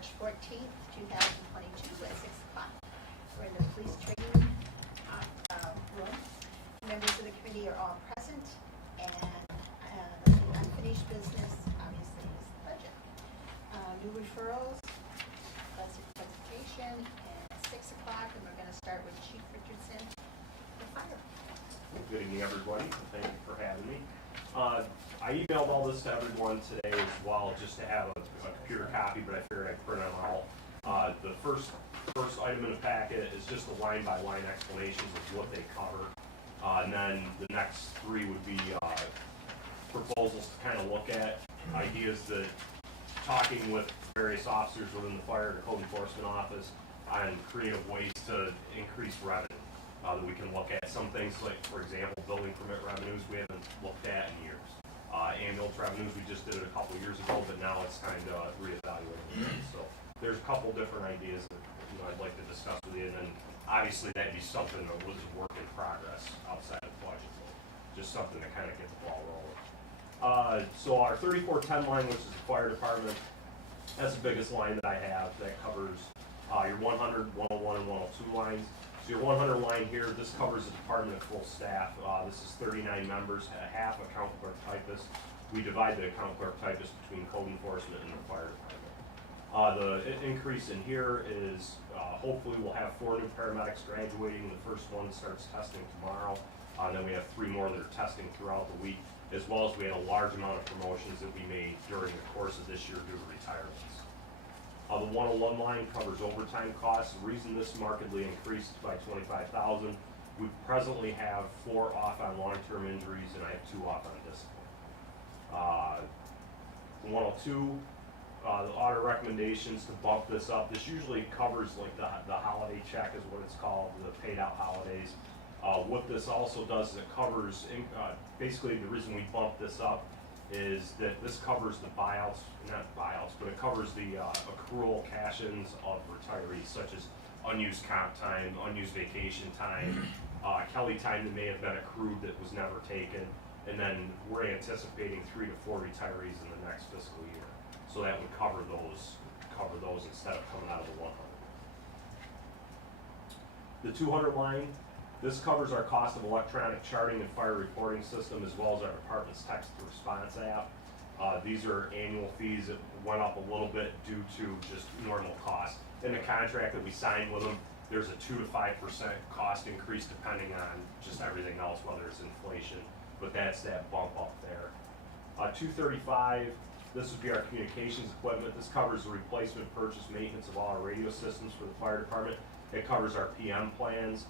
March 14th, 2022 at 6 o'clock. We're in the police training room. Members of the committee are all present, and the unfinished business, obviously, is the budget. New referrals, budget presentation, and at 6 o'clock, and we're going to start with Chief Richardson, the fire. Good evening, everybody. Thank you for having me. I emailed all this to everyone today as well, just to have a computer copy, but I figured I'd print them out. The first item in the packet is just a line-by-line explanations of what they cover. And then the next three would be proposals to kind of look at, ideas that talking with various officers within the fire and code enforcement office on creative ways to increase revenue. That we can look at some things like, for example, building permit revenues we haven't looked at in years. Ambulance revenues, we just did it a couple years ago, but now it's time to reevaluate it. So there's a couple different ideas that I'd like to discuss with you, and then obviously that'd be something that was a work in progress outside of the budget, just something to kind of get the ball rolling. So our 3410 line, which is the fire department, that's the biggest line that I have. That covers your 100, 101, and 102 lines. So your 100 line here, this covers the department at full staff. This is 39 members, half account clerk typists. We divide the account clerk typist between code enforcement and the fire department. The increase in here is hopefully we'll have 4 new paramedics graduating. The first one starts testing tomorrow. And then we have 3 more that are testing throughout the week, as well as we had a large amount of promotions that we made during the course of this year due to retirements. The 101 line covers overtime costs. The reason this markedly increased by $25,000, we presently have 4 off on long-term injuries, and I have 2 off on discipline. 102, the audit recommendations to bump this up. This usually covers like the holiday check is what it's called, the paid out holidays. What this also does is it covers, basically the reason we bump this up is that this covers the buyouts, not buyouts, but it covers the accrual cash-ins of retirees, such as unused comp time, unused vacation time, Kelly time that may have been accrued that was never taken, and then we're anticipating 3 to 4 retirees in the next fiscal year. So that would cover those instead of coming out of the 100. The 200 line, this covers our cost of electronic charting and fire reporting system, as well as our department's text response app. These are annual fees that went up a little bit due to just normal costs. In the contract that we signed with them, there's a 2 to 5% cost increase depending on just everything else, whether it's inflation, but that's that bump up there. 235, this would be our communications equipment. This covers the replacement, purchase, maintenance of all our radio systems for the fire department. It covers our PM plans.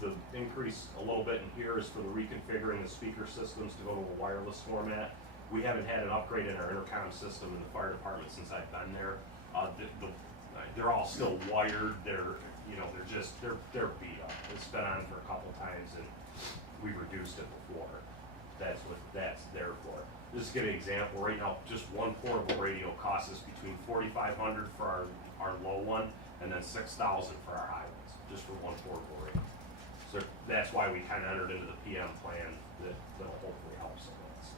The increase a little bit in here is for the reconfiguring the speaker systems to go to a wireless format. We haven't had an upgrade in our intercom system in the fire department since I've been there. They're all still wired. They're beat up. It's been on for a couple times and we reduced it before. That's what that's there for. Just to give you an example, right now just one portable radio costs us between $4,500 for our low one and then $6,000 for our high ones, just for one portable radio. So that's why we kind of entered into the PM plan that'll hopefully help some of this.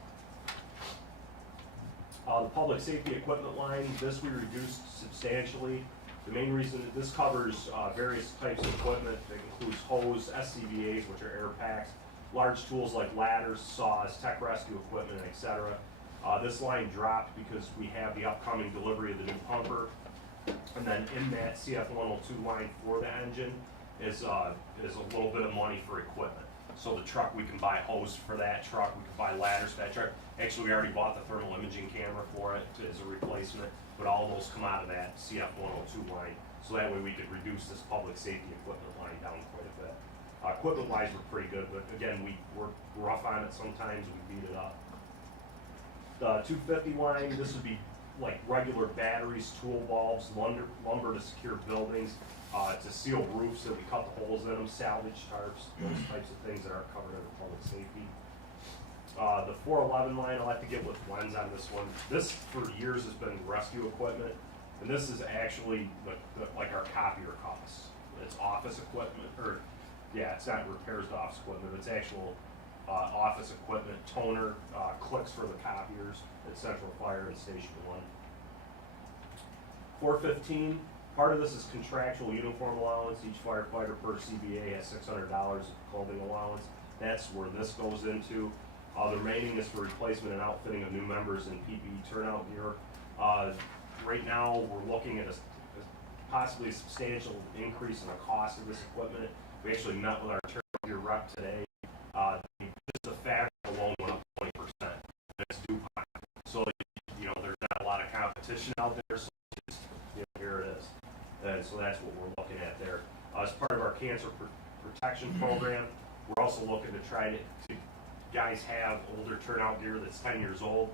The public safety equipment line, this we reduced substantially. The main reason that this covers various types of equipment that includes hose, SCBAs, which are air packs, large tools like ladders, saws, tech rescue equipment, etc. This line dropped because we have the upcoming delivery of the new pumper. And then in that CF102 line for the engine is a little bit of money for equipment. So the truck, we can buy hose for that truck, we can buy ladders for that truck. Actually, we already bought the thermal imaging camera for it as a replacement, but all those come out of that CF102 line. So that way we could reduce this public safety equipment line down quite a bit. Equipment-wise, we're pretty good, but again, we're rough on it sometimes, we beat it up. The 250 line, this would be like regular batteries, tool bulbs, lumber to secure buildings, to seal roofs that we cut the holes in them, salvage tarps, those types of things that are covered under public safety. The 411 line, I'll have to get with Gwen's on this one. This for years has been rescue equipment, and this is actually like our copier costs. It's office equipment, or yeah, it's not repairs to office equipment, it's actual office equipment, toner, clicks for the copiers at Central Fire and Station 1. 415, part of this is contractual uniform allowance. Each firefighter per CBA has $600 of clothing allowance. That's where this goes into. The remaining is for replacement and outfitting of new members in PPE turnout gear. Right now, we're looking at a possibly a substantial increase in the cost of this equipment. We actually met with our turnout gear rep today. Just the fabric alone went up 20%. That's DuPont. So, there's not a lot of competition out there, so just, here it is. And so that's what we're looking at there. As part of our cancer protection program, we're also looking to try to guys have older turnout gear that's 10 years old,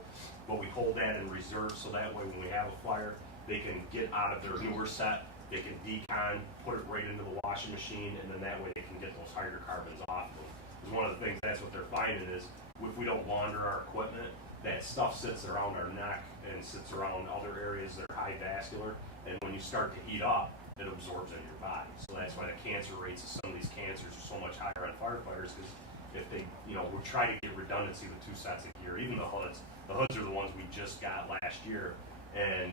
but we hold that in reserve so that way when we have a fire, they can get out of their newer set, they can decon, put it right into the washing machine, and then that way they can get those hydrocarbons off them. Because one of the things, that's what they're finding is, if we don't launder our equipment, that stuff sits around our neck and sits around other areas that are high vascular, and when you start to heat up, it absorbs into your body. So that's why the cancer rates of some of these cancers are so much higher on firefighters, because if they, we're trying to get redundancy with 2 sets of gear, even the hoods. The hoods are the ones we just got last year, and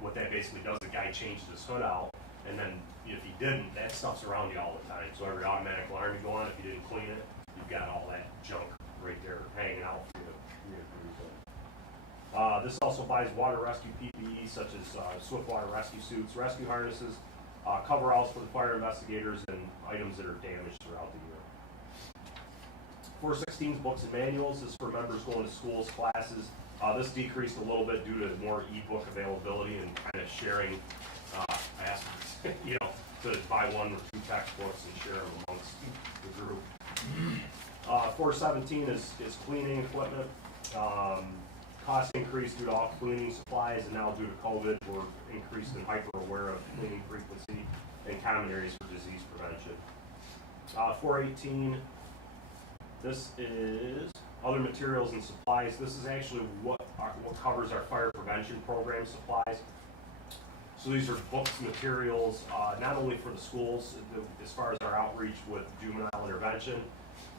what that basically does, the guy changes his hood out, and then if he didn't, that stuff's around you all the time. So every automatic alarm you go on, if you didn't clean it, you've got all that junk right there hanging out for you to this also buys water rescue PPE, such as swift water rescue suits, rescue harnesses, coveralls for the fire investigators, and items that are damaged throughout the year. 416's books and manuals is for members going to schools, classes. This decreased a little bit due to more ebook availability and kind of sharing aspects, to buy 1 or 2 textbooks and share them amongst the group. 417 is cleaning equipment. Cost increase due to all cleaning supplies, and now due to COVID, we're increased and hyper aware of cleaning frequency and common areas for disease prevention. 418, this is other materials and supplies. This is actually what covers our fire prevention program supplies. So these are books, materials, not only for the schools as far as our outreach with juvenile intervention,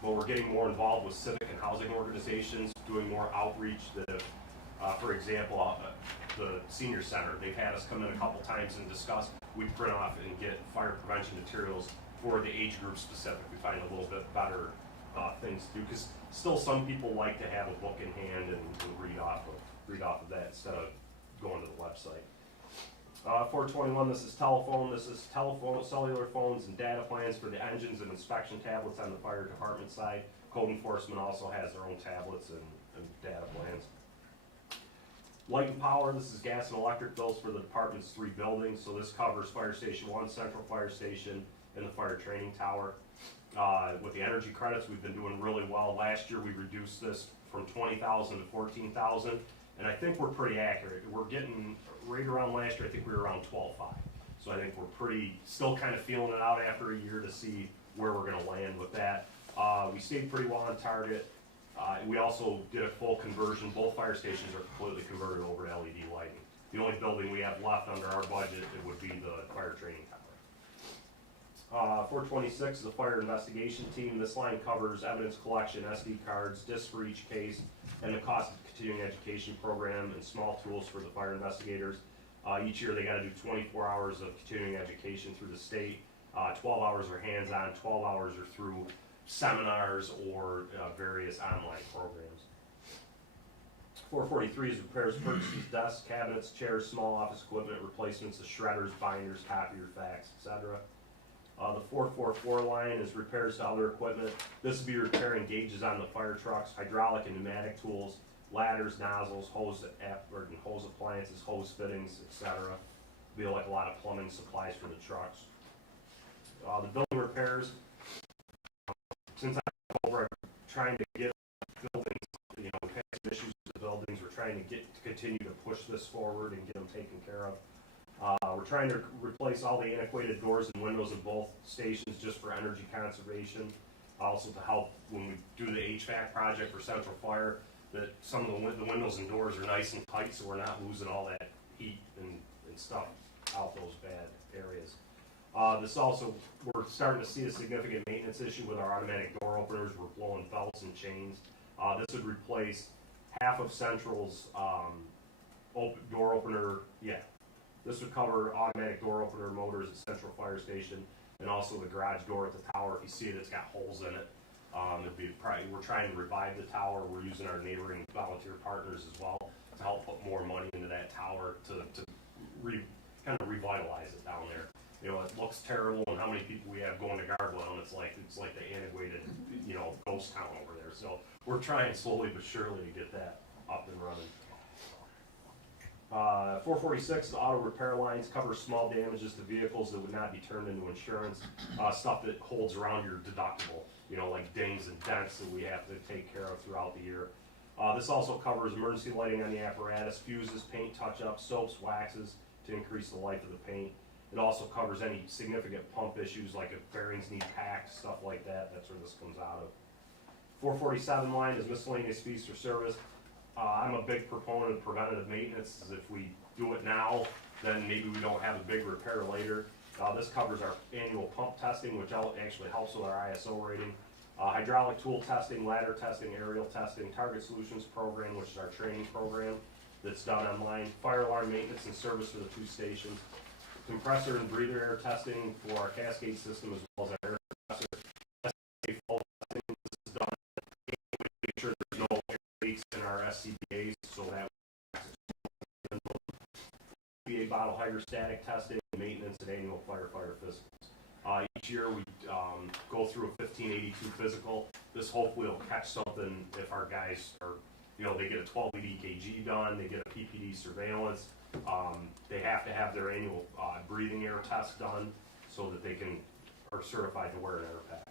but we're getting more involved with civic and housing organizations, doing more outreach. For example, the senior center, they've had us come in a couple times and discuss. We print off and get fire prevention materials for the age group specific. We find a little bit better things to do, because still some people like to have a book in hand and read off of that instead of going to the website. 421, this is telephone. This is telephone, cellular phones, and data plans for the engines and inspection tablets on the fire department side. Code enforcement also has their own tablets and data plans. Light and power, this is gas and electric bills for the department's 3 buildings. So this covers Fire Station 1, Central Fire Station, and the Fire Training Tower. With the energy credits, we've been doing really well. Last year, we reduced this from 20,000 to 14,000, and I think we're pretty accurate. We're getting right around last year. I think we were around 12.5. So I think we're still kind of feeling it out after a year to see where we're going to land with that. We stayed pretty well on target. We also did a full conversion. Both fire stations are completely converted over to LED lighting. The only building we have left under our budget, it would be the fire training tower. 426 is the fire investigation team. This line covers evidence collection, SD cards, discs for each case, and the cost of the continuing education program and small tools for the fire investigators. Each year they got to do 24 hours of continuing education through the state. 12 hours are hands-on, 12 hours are through seminars or various online programs. 443 is repairs, purchases, desks, cabinets, chairs, small office equipment, replacements of shredders, binders, copier, fax, etc. The 444 line is repairs to other equipment. This would be repairing gauges on the fire trucks, hydraulic and pneumatic tools, ladders, nozzles, hose appliances, hose fittings, etc. Be like a lot of plumbing supplies for the trucks. The building repairs. Since I'm over, I'm trying to get buildings, we've had some issues with the buildings. We're trying to continue to push this forward and get them taken care of. We're trying to replace all the antiquated doors and windows in both stations just for energy conservation. Also to help when we do the HVAC project for Central Fire, that some of the windows and doors are nice and tight, so we're not losing all that heat and stuff out those bad areas. This also, we're starting to see a significant maintenance issue with our automatic door openers. We're blowing belts and chains. This would replace half of Central's door opener, This would cover automatic door opener motors at Central Fire Station, and also the garage door at the tower. If you see it, it's got holes in it. We're trying to revive the tower. We're using our neighboring volunteer partners as well to help put more money into that tower to kind of revitalize it down there. You know, it looks terrible, and how many people we have going to Gargoyle, and it's like the antiquated, you know, ghost town over there. So we're trying slowly but surely to get that up and running. 446, the auto repair lines cover small damages to vehicles that would not be turned into insurance, stuff that holds around your deductible, you know, like dings and dents that we have to take care of throughout the year. This also covers emergency lighting on the apparatus, fuses, paint touch-ups, soaps, waxes to increase the life of the paint. It also covers any significant pump issues, like if bearings need packed, stuff like that. That's where this comes out of. 447 line is miscellaneous fees for service. I'm a big proponent of preventative maintenance. If we do it now, then maybe we don't have a big repair later. This covers our annual pump testing, which actually helps with our ISO rating. Hydraulic tool testing, ladder testing, aerial testing, Target Solutions program, which is our training program that's done online. Fire alarm maintenance and service for the 2 stations. Compressor and breather air testing for our Cascade system, as well as our air compressor. This is done to make sure there's no air leaks in our SCBAs, so that BA bottle hydrostatic testing, maintenance, and annual firefighter physicals. Each year we go through a 1582 physical. This hopefully will catch something if our guys are, you know, they get a 12 lead EKG done, they get a PPD surveillance. They have to have their annual breathing air test done so that they are certified to wear an air pack.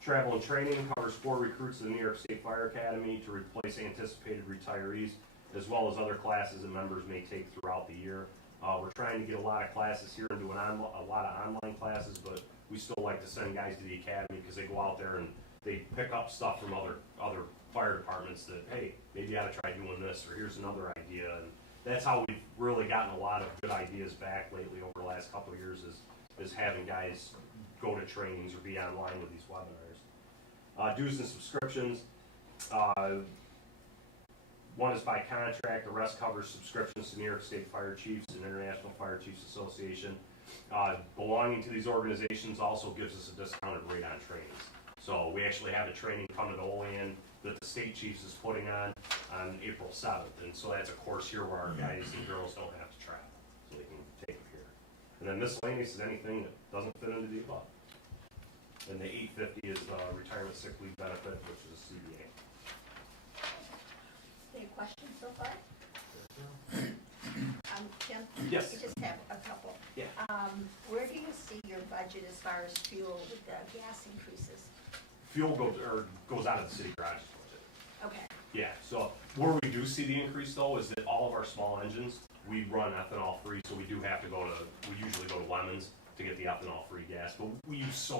Travel and training covers 4 recruits to the New York State Fire Academy to replace anticipated retirees, as well as other classes that members may take throughout the year. We're trying to get a lot of classes here and doing a lot of online classes, but we still like to send guys to the academy because they go out there and they pick up stuff from other fire departments that, hey, maybe you ought to try doing this, or here's another idea. And that's how we've really gotten a lot of good ideas back lately over the last couple of years, is having guys go to trainings or be online with these webinars. Dues and subscriptions. One is by contract, the rest covers subscriptions to New York State Fire Chiefs and International Fire Chiefs Association. Belonging to these organizations also gives us a discounted rate on trainings. So we actually have a training coming to Olean that the state chiefs is putting on April 7th. And so that's a course here where our guys and girls don't have to travel, so they can take it here. And then miscellaneous is anything that doesn't fit into the above. And the 850 is retirement sick leave benefit, which is a CBA. Any questions so far? Tim? Yes. We just have a couple. Yeah. Where do you see your budget as far as fuel with the gas increases? Fuel goes out of the city garages budget. Okay. Yeah, so where we do see the increase though is that all of our small engines, we run ethanol free, so we do have to we usually go to Lemons to get the ethanol free gas, but we use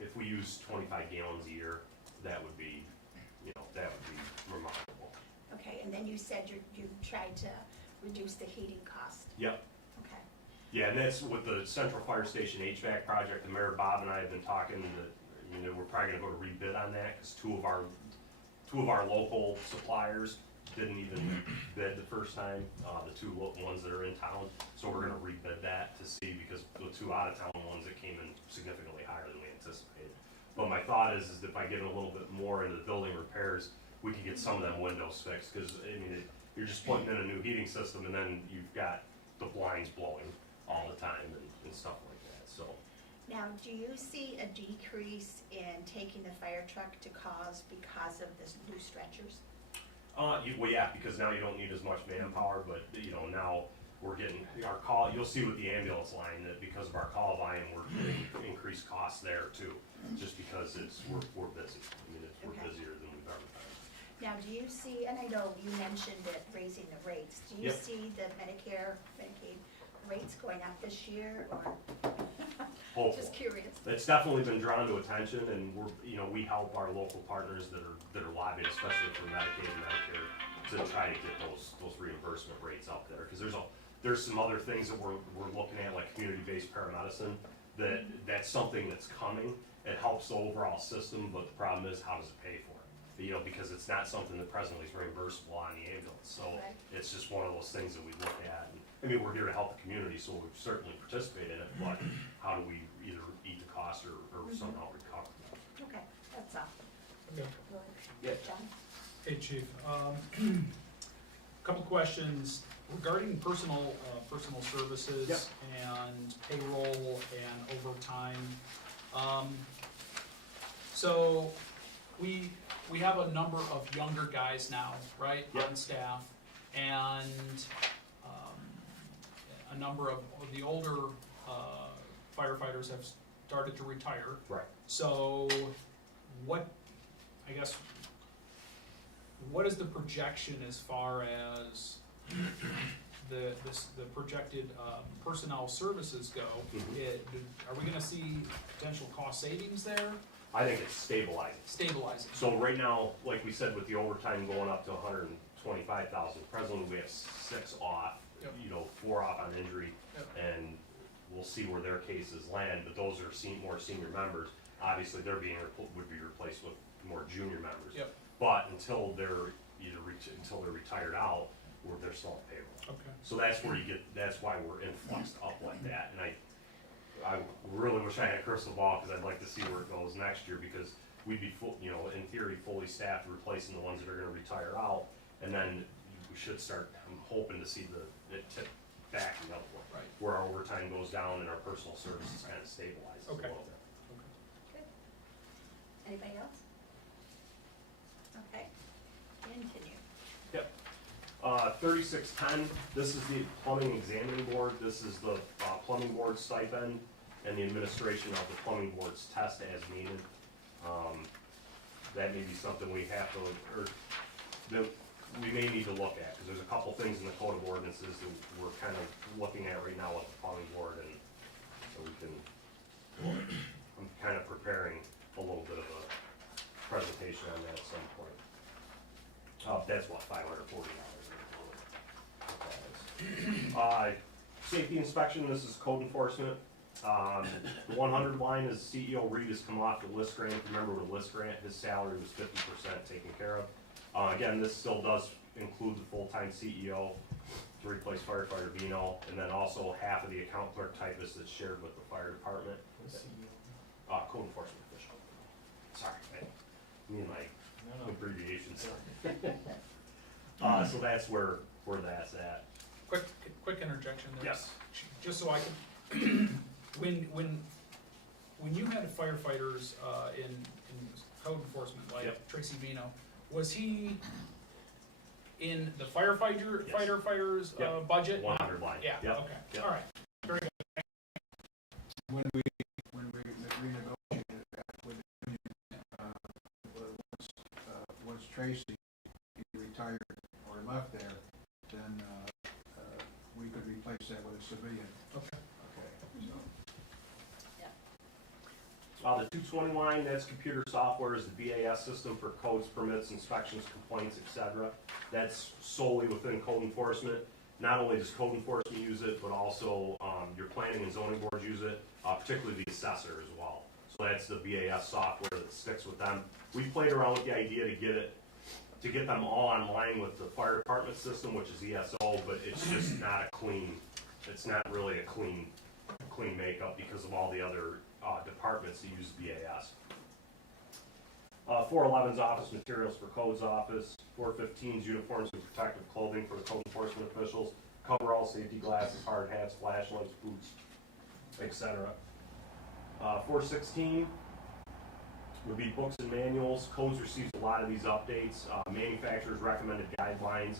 if we use 25 gallons a year, that would be remarkable. Okay, and then you said you tried to reduce the heating cost. Yep. Okay. Yeah, and that's with the Central Fire Station HVAC project. The Mayor Bob and I have been talking that, we're probably gonna go to rebid on that, because two of our local suppliers didn't even bid the first time, the 2 ones that are in town. So we're gonna rebid that to see, because the 2 out of town ones that came in significantly higher than we anticipated. But my thought is that by getting a little bit more into the building repairs, we can get some of them windows fixed, because you're just putting in a new heating system and then you've got the blinds blowing all the time and stuff like that. So. Now, do you see a decrease in taking the fire truck to cause because of this new stretchers? Well, yeah, because now you don't need as much manpower, but now we're getting our call. You'll see with the ambulance line that because of our call volume, we're getting increased costs there too, just because we're busy. We're busier than we've ever been. Now, do you see, and I know you mentioned it, raising the rates. Do you see the Medicaid rates going up this year, or? Hopeful. Just curious. It's definitely been drawn to attention, and we help our local partners that are lobbying, especially for Medicaid and Medicare, to try to get those reimbursement rates up there. Because there's some other things that we're looking at, like community-based paramedicine. That's something that's coming. It helps the overall system, but the problem is, how does it pay for it? you know, because it's not something that presently is reimbursable on the ambulance. So Right. it's just one of those things that we look at. And, I mean, we're here to help the community, so we certainly participate in it, but how do we either eat the cost or somehow recover? Okay, that's all. Okay. Yeah. John? Hey, Chief. Couple questions regarding personal services. Yep. And payroll and overtime. So we have a number of younger guys now, right, Yep. on staff, and a number of the older firefighters have started to retire. Right. So what is the projection as far as the projected personnel services go? Mhm. Are we gonna see potential cost savings there? I think it's stabilizing. Stabilizing. So right now, like we said, with the overtime going up to 125,000, presently we have 6 off, Yep. you know, 4 off on injury, Yep. and we'll see where their cases land, but those are more senior members. Obviously, they're would be replaced with more junior members. Yep. But until they're until they're retired out, they're still on payroll. Okay. So that's where that's why we're influxed up like that, and I really wish I had a crystal ball, because I'd like to see where it goes next year, because we'd be in theory, fully staffed, replacing the ones that are gonna retire out, and then we should start, I'm hoping to see it tip back and upward. Right. Where our overtime goes down and our personal services kind of stabilizes a Okay. little bit. Good. Anybody else? Okay, continue. Yep. 3610, this is the plumbing examining board, this is the plumbing board stipend and the administration of the plumbing board's test as needed. That may be something we have to, or that we may need to look at, because there's a couple things in the code of ordinances that we're kind of looking at right now with the plumbing board, and so we can, I'm kind of preparing a little bit of a presentation on that at some point. That's what, $540. Safety inspection, this is code enforcement. The 100 line is CEO Reed has come off the list grant. Remember with list grant, his salary was 50% taken care of. Again, this still does include the full-time CEO to replace firefighter Vino, and then also half of the account clerk typist that's shared with the fire department. Code enforcement official. Sorry, me and my abbreviations. So that's where that's at. Quick interjection there. Yes. Just so I can, when you had firefighters in code enforcement, like Yep. Tracy Vino, was he in the firefighters Yep. budget? 100 line. Yeah, Yep. okay, Yep. all right. Very good. When we renegotiated that with the union, once Tracy retired or left there, then we could replace that with a civilian. Okay. Okay, so. The 220 line, that's computer software, is the BAS system for codes, permits, inspections, complaints, etc. That's solely within code enforcement. Not only does code enforcement use it, but also your planning and zoning boards use it, particularly the assessor as well. So that's the BAS software that sticks with them. We played around with the idea to get them all online with the fire department system, which is ESO, but it's just not it's not really a clean makeup because of all the other departments that use BAS. 411's office materials for codes office. 415's uniforms and protective clothing for the code enforcement officials. Coverall, safety glasses, hard hats, flashlights, boots, etc. 416 would be books and manuals. Codes receives a lot of these updates. Manufacturers recommended guidelines,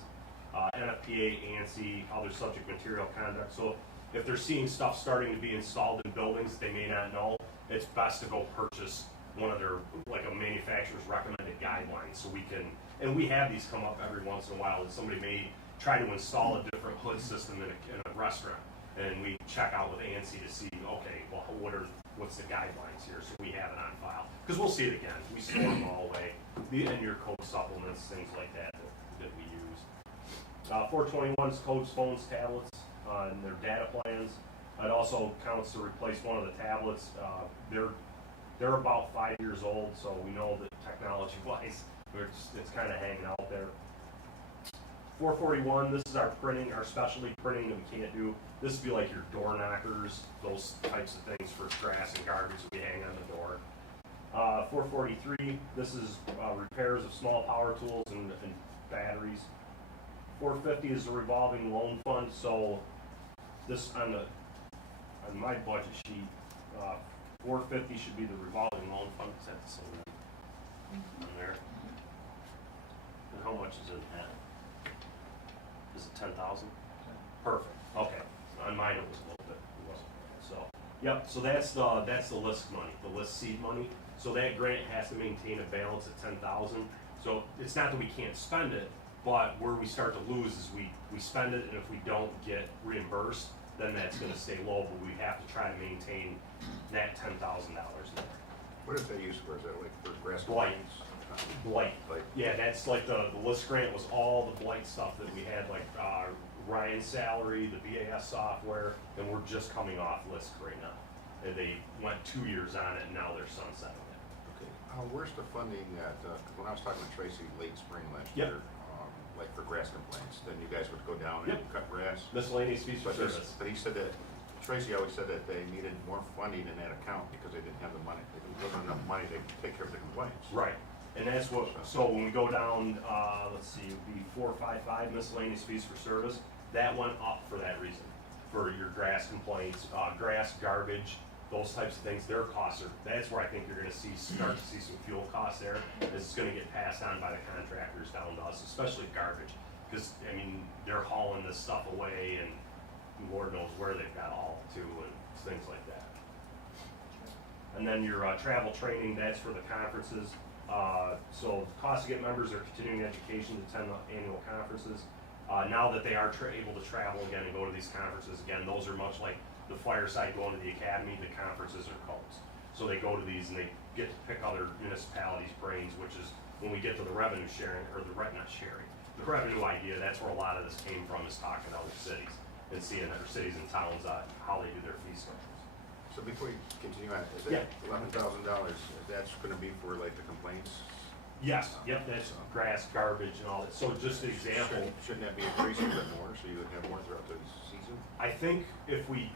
NFPA, ANSI, other subject material conduct. So if they're seeing stuff starting to be installed in buildings that they may not know, it's best to go purchase one of their, like a manufacturer's recommended guidelines, so we can, and we have these come up every once in a while, that somebody may try to install a different hood system in a restaurant, and we check out with ANSI to see, okay, well, what's the guidelines here, so we have it on file, because we'll see it again, we store them all away, and your code supplements, things like that we use. 421's codes, phones, tablets, and their data plans. It also counts to replace one of the tablets. They're about 5 years old, so we know that technology-wise, It's kind of hanging out there. 441, this is our printing, our specialty printing that we can't do. This would be like your door knockers, those types of things for grass and garbage that we hang on the door. 443, this is repairs of small power tools and batteries. 450 is a revolving loan fund, so this on my budget sheet, 450 should be the revolving loan fund, is that the same on there? And how much is in that? Is it 10,000? Perfect, okay. On mine it was a little bit, it wasn't. So, yep, so that's the list money, the list seed money. So that grant has to maintain a balance at 10,000. So it's not that we can't spend it, but where we start to lose is we spend it, and if we don't get reimbursed, then that's gonna stay low, but we have to try to maintain that $10,000 there. What is that used for? Is that like for grass Blight. complaints? Blight. Blight. Yeah, that's like the list grant was all the blight stuff that we had, like Ryan's salary, the BAS software, and we're just coming off list right now. And they went 2 years on it, and now they're sunsetting it. Okay. Where's the funding at, 'cause when I was talking to Tracy late spring last Yep. year, like for grass complaints, then you guys would go down and Yep. cut grass? Miscellaneous fees for But this- service. but he said that, Tracy always said that they needed more funding in that account because they didn't have the money. There wasn't enough money to take care of the complaints. Right, and that's what, so when we go down, let's see, it would be 455 miscellaneous fees for service, that went up for that reason. For your grass complaints, grass, garbage, those types of things, their costs are, that's where I think you're gonna start to see some fuel costs there, is it's gonna get passed on by the contractors down to us, especially garbage. Cause, I mean, they're hauling this stuff away, and Lord knows where they've got all to, and things like that. And then your travel training, that's for the conferences. So cost to get members their continuing education to attend the annual conferences. Now that they are able to travel again and go to these conferences again, those are much like the fireside going to the academy, the conferences are closed. So they go to these and they get to pick other municipalities' brains, which is when we get to the revenue sharing, or not sharing, the revenue idea, that's where a lot of this came from, is talking to other cities and seeing other cities and towns, how they do their fee structures. So before you continue on, is Yeah. that $11,000, that's gonna be for like the complaints? Yes, yep, that's grass, garbage, and all that. So just an example, Shouldn't that be increasing a bit more, so you would have more throughout the season? I think if we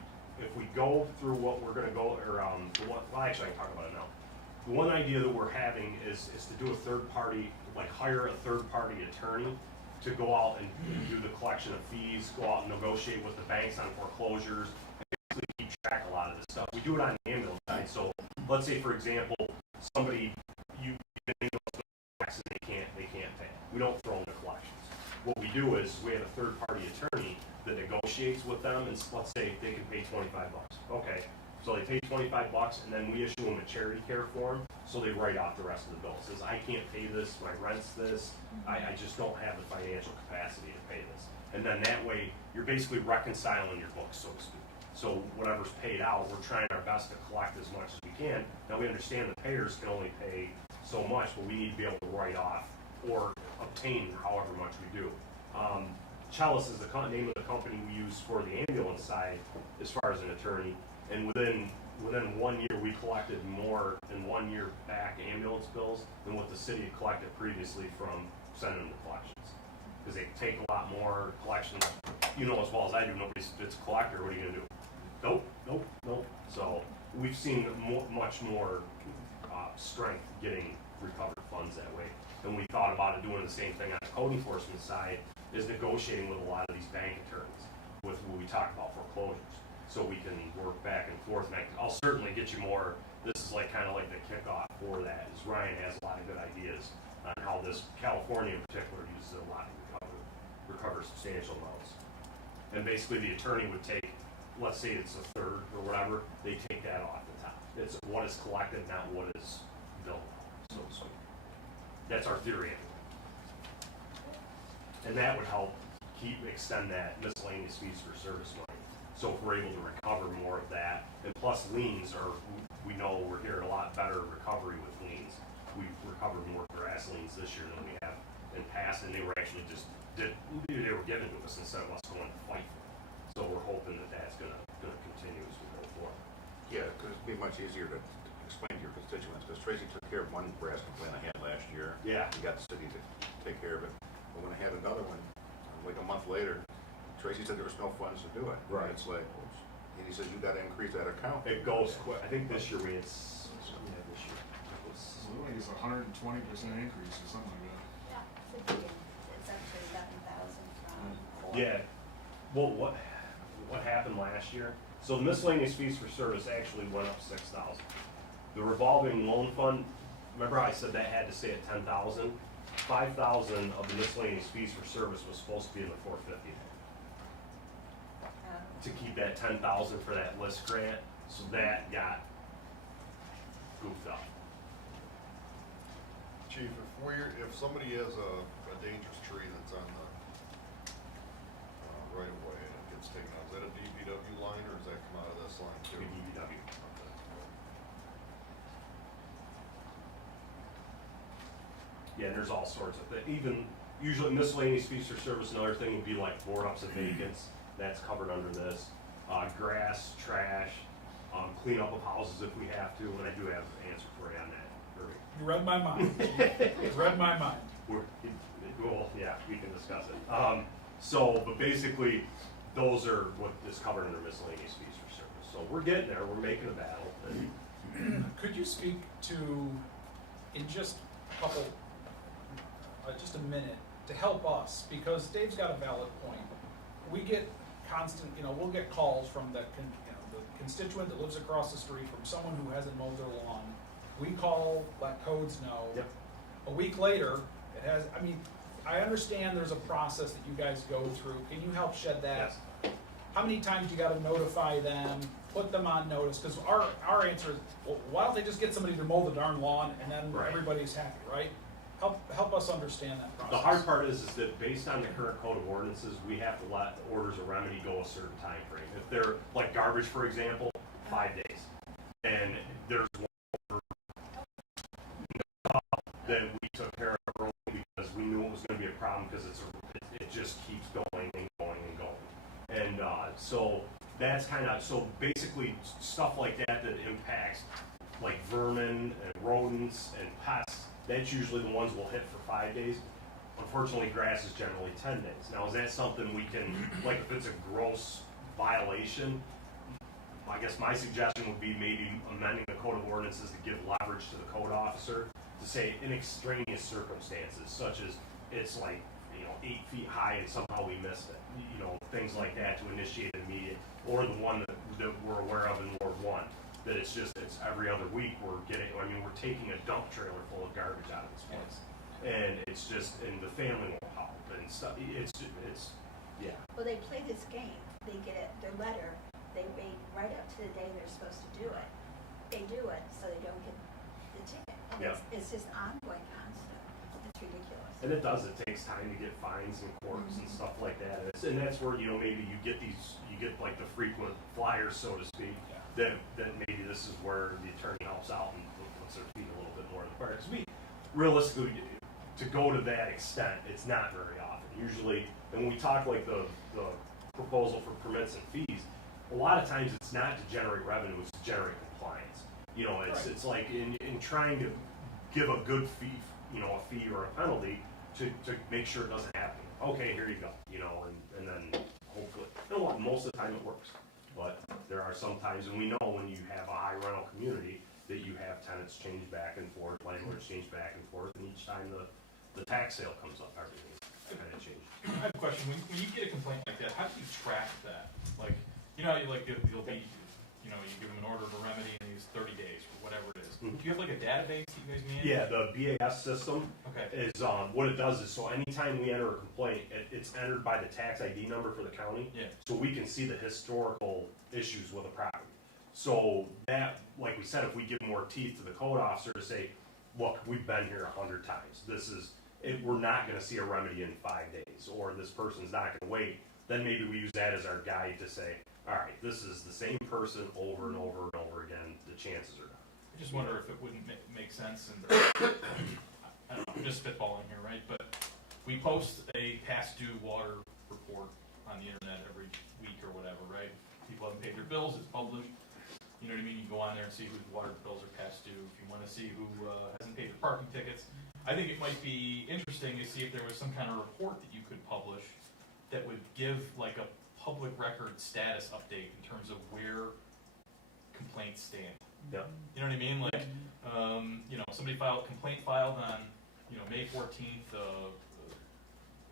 go through what we're gonna go, or, well, actually, I can talk about it now. The one idea that we're having is to do a third party, like hire a third party attorney to go out and do the collection of fees, go out and negotiate with the banks on foreclosures, and basically keep track of a lot of this stuff. We do it on the ambulance side, so let's say, for example, somebody, you get an ambulance tax and they can't pay. We don't throw them to collections. What we do is we have a third party attorney that negotiates with them, and let's say they can pay $25. Okay, so they pay $25, and then we issue them a charity care form, so they write off the rest of the bill. It says, I can't pay this, my rent's this, I just don't have the financial capacity to pay this. And then that way, you're basically reconciling your books, so to speak. So whatever's paid out, we're trying our best to collect as much as we can. Now, we understand the payers can only pay so much, but we need to be able to write off or obtain however much we do. Chalice is the name of the company we use for the ambulance side as far as an attorney, and within 1 year, we collected more in 1 year back ambulance bills than what the city had collected previously from sending them to collections. Because they take a lot more collections, you know as well as I do, it's a collector, what are you gonna do? Nope. So we've seen much more strength getting recovered funds that way. And we thought about it doing the same thing on the code enforcement side, is negotiating with a lot of these bank attorneys with what we talk about foreclosures. So we can work back and forth, and I'll certainly get you more. This is like kind of like the kickoff for that, is Ryan has a lot of good ideas on how this, California in particular, uses it a lot to recover substantial amounts. And basically the attorney would take, let's say it's a third or whatever, they take that off the top. It's what is collected, not what is billed, so to speak. That's our theory. And that would help extend that miscellaneous fees for service money. So if we're able to recover more of that, and plus liens are, we know we're hearing a lot better recovery with liens. We've recovered more grass liens this year than we have in past, and they were actually they were given to us instead of us going to fight for them. So we're hoping that that's gonna continue as we go forward. Yeah, because it'd be much easier to explain to your constituents, because Tracy took care of one grass complaint I had last year. Yeah. He got the city to take care of it. But when I had another one, like a month later, Tracy said there was no funds to do it. Right. And it's like, oops. And he says, you gotta increase that account. It goes quick. I think this year we had, yeah, this year. It was, Well, I think it's 120% increase or something like that. Yeah, it's up to 11,000 from 4. yeah, well, what happened last year? So the miscellaneous fees for service actually went up 6,000. The revolving loan fund, remember I said that had to stay at 10,000? 5,000 of the miscellaneous fees for service was supposed to be in the 450 to keep that 10,000 for that list grant, so that got goofed up. Chief, if somebody has a dangerous tree that's on the right of way and it gets taken out, is that a DPW line or does that come out of this line too? DPW. Yeah, and there's all sorts of things. Even usually miscellaneous fees for service, another thing would be like board ups and vacants. That's covered under this. Grass, trash, cleanup of houses if we have to, and I do have an answer for you on that. You read my mind. You read my mind. Well, yeah, we can discuss it. But basically, those are what is covered under miscellaneous fees for service. So we're getting there. We're making a battle. Could you speak to, in just a couple, just a minute, to help us, because Dave's got a valid point. We get constant, we'll get calls from the constituent that lives across the street, from someone who hasn't mowed their lawn. We call, let codes know. Yep. A week later, I understand there's a process that you guys go through. Can you help shed that? Yes. How many times you gotta notify them, put them on notice? Because our answer is, well, why don't they just get somebody to mow the darn lawn and then Right. everybody's happy, right? Help us understand that process. The hard part is that based on the current code of ordinances, we have to let orders of remedy go a certain time frame. If they're like garbage, for example, 5 days, and there's one that we took care of early because we knew it was going to be a problem because it just keeps going and going and going, and so that's so basically stuff like that impacts like vermin and rodents and pests. That's usually the ones we'll hit for 5 days. Unfortunately, grass is generally 10 days. Now, is that something we can, like if it's a gross violation, I guess my suggestion would be maybe amending the code of ordinances to give leverage to the code officer to say in extraneous circumstances, such as it's like, 8 feet high and somehow we missed it. Things like that to initiate an immediate, or the one that we're aware of in Ward 1. That it's every other week we're taking a dump trailer full of garbage out of this place. And it's just, and the family won't help and stuff. It's yeah. Well, they play this game. They get their letter. They wait right up to the day they're supposed to do it. They do it, so they don't get the ticket. And Yeah. it's just ongoing constant. It's ridiculous. And it does. It takes time to get fines and courts and stuff like that. And that's where maybe you get like the frequent flyers, so to speak. Yeah. That maybe this is where the attorney helps out and puts their feet a little bit more in the fire. Because we realistically, to go to that extent, it's not very often. Usually, and when we talk like the proposal for permits and fees, a lot of times it's not to generate revenue, it's to generate compliance. It's like in trying to give a good fee, a fee or a penalty to make sure it doesn't happen. Okay, here you go, and then hopefully, most of the time it works. But there are some times, and we know when you have a high rental community, that you have tenants change back and forth, landlords change back and forth, and each time the tax sale comes up, everything kind of changes. I have a question. When you get a complaint like that, how do you track that? Like, you'll be, you give them an order of a remedy and it's 30 days or whatever it is. Mhm. Do you have like a database that you guys manage? Yeah, the BAS system Okay. is, what it does is, so anytime we enter a complaint, it's entered by the tax ID number for the county. Yeah. So we can see the historical issues with a property. So that, like we said, if we give more teeth to the code officer to say, look, we've been here 100 times. We're not gonna see a remedy in 5 days, or this person's not gonna wait, then maybe we use that as our guide to say, all right, this is the same person over and over and over again, the chances are down. I just wonder if it wouldn't make sense, and I don't know, I'm just spitballing here, right? But we post a past due water report on the internet every week or whatever, right? People haven't paid their bills, it's published. You know what I mean? You go on there and see whose water bills are past due, if you wanna see who, hasn't paid their parking tickets. I think it might be interesting to see if there was some kind of report that you could publish that would give like a public record status update in terms of where complaints stand. Yep. You know what I mean? Like, you know, somebody complaint filed on, you know, May 14th,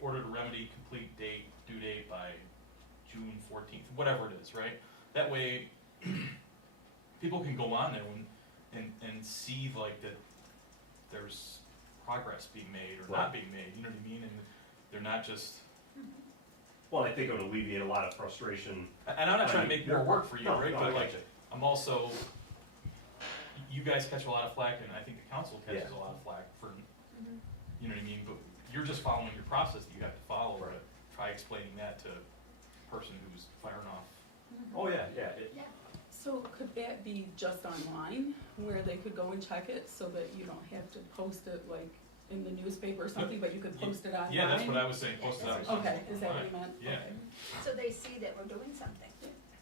order to remedy, complete date, due date by June 14th, whatever it is, right? That way, people can go on there and see like that there's progress being made or not being made, you know what I mean? And they're not just. Well, I think it would alleviate a lot of frustration. And I'm not trying to make more work for you, No, right? no, But I like, get you. I'm also, you guys catch a lot of flack, and I think the council catches Yeah. a lot of flack for, you know what I mean? But you're just following your process that you have to follow. Right. But try explaining that to a person who's firing off. Oh, yeah, yeah. Yeah. So could that be just online, where they could go and check it, so that you don't have to post it like in the newspaper or something, but you could post it online? Yeah, that's what I was saying, post it out. Okay, is that what you meant? Yeah. Okay. So they see that we're doing something,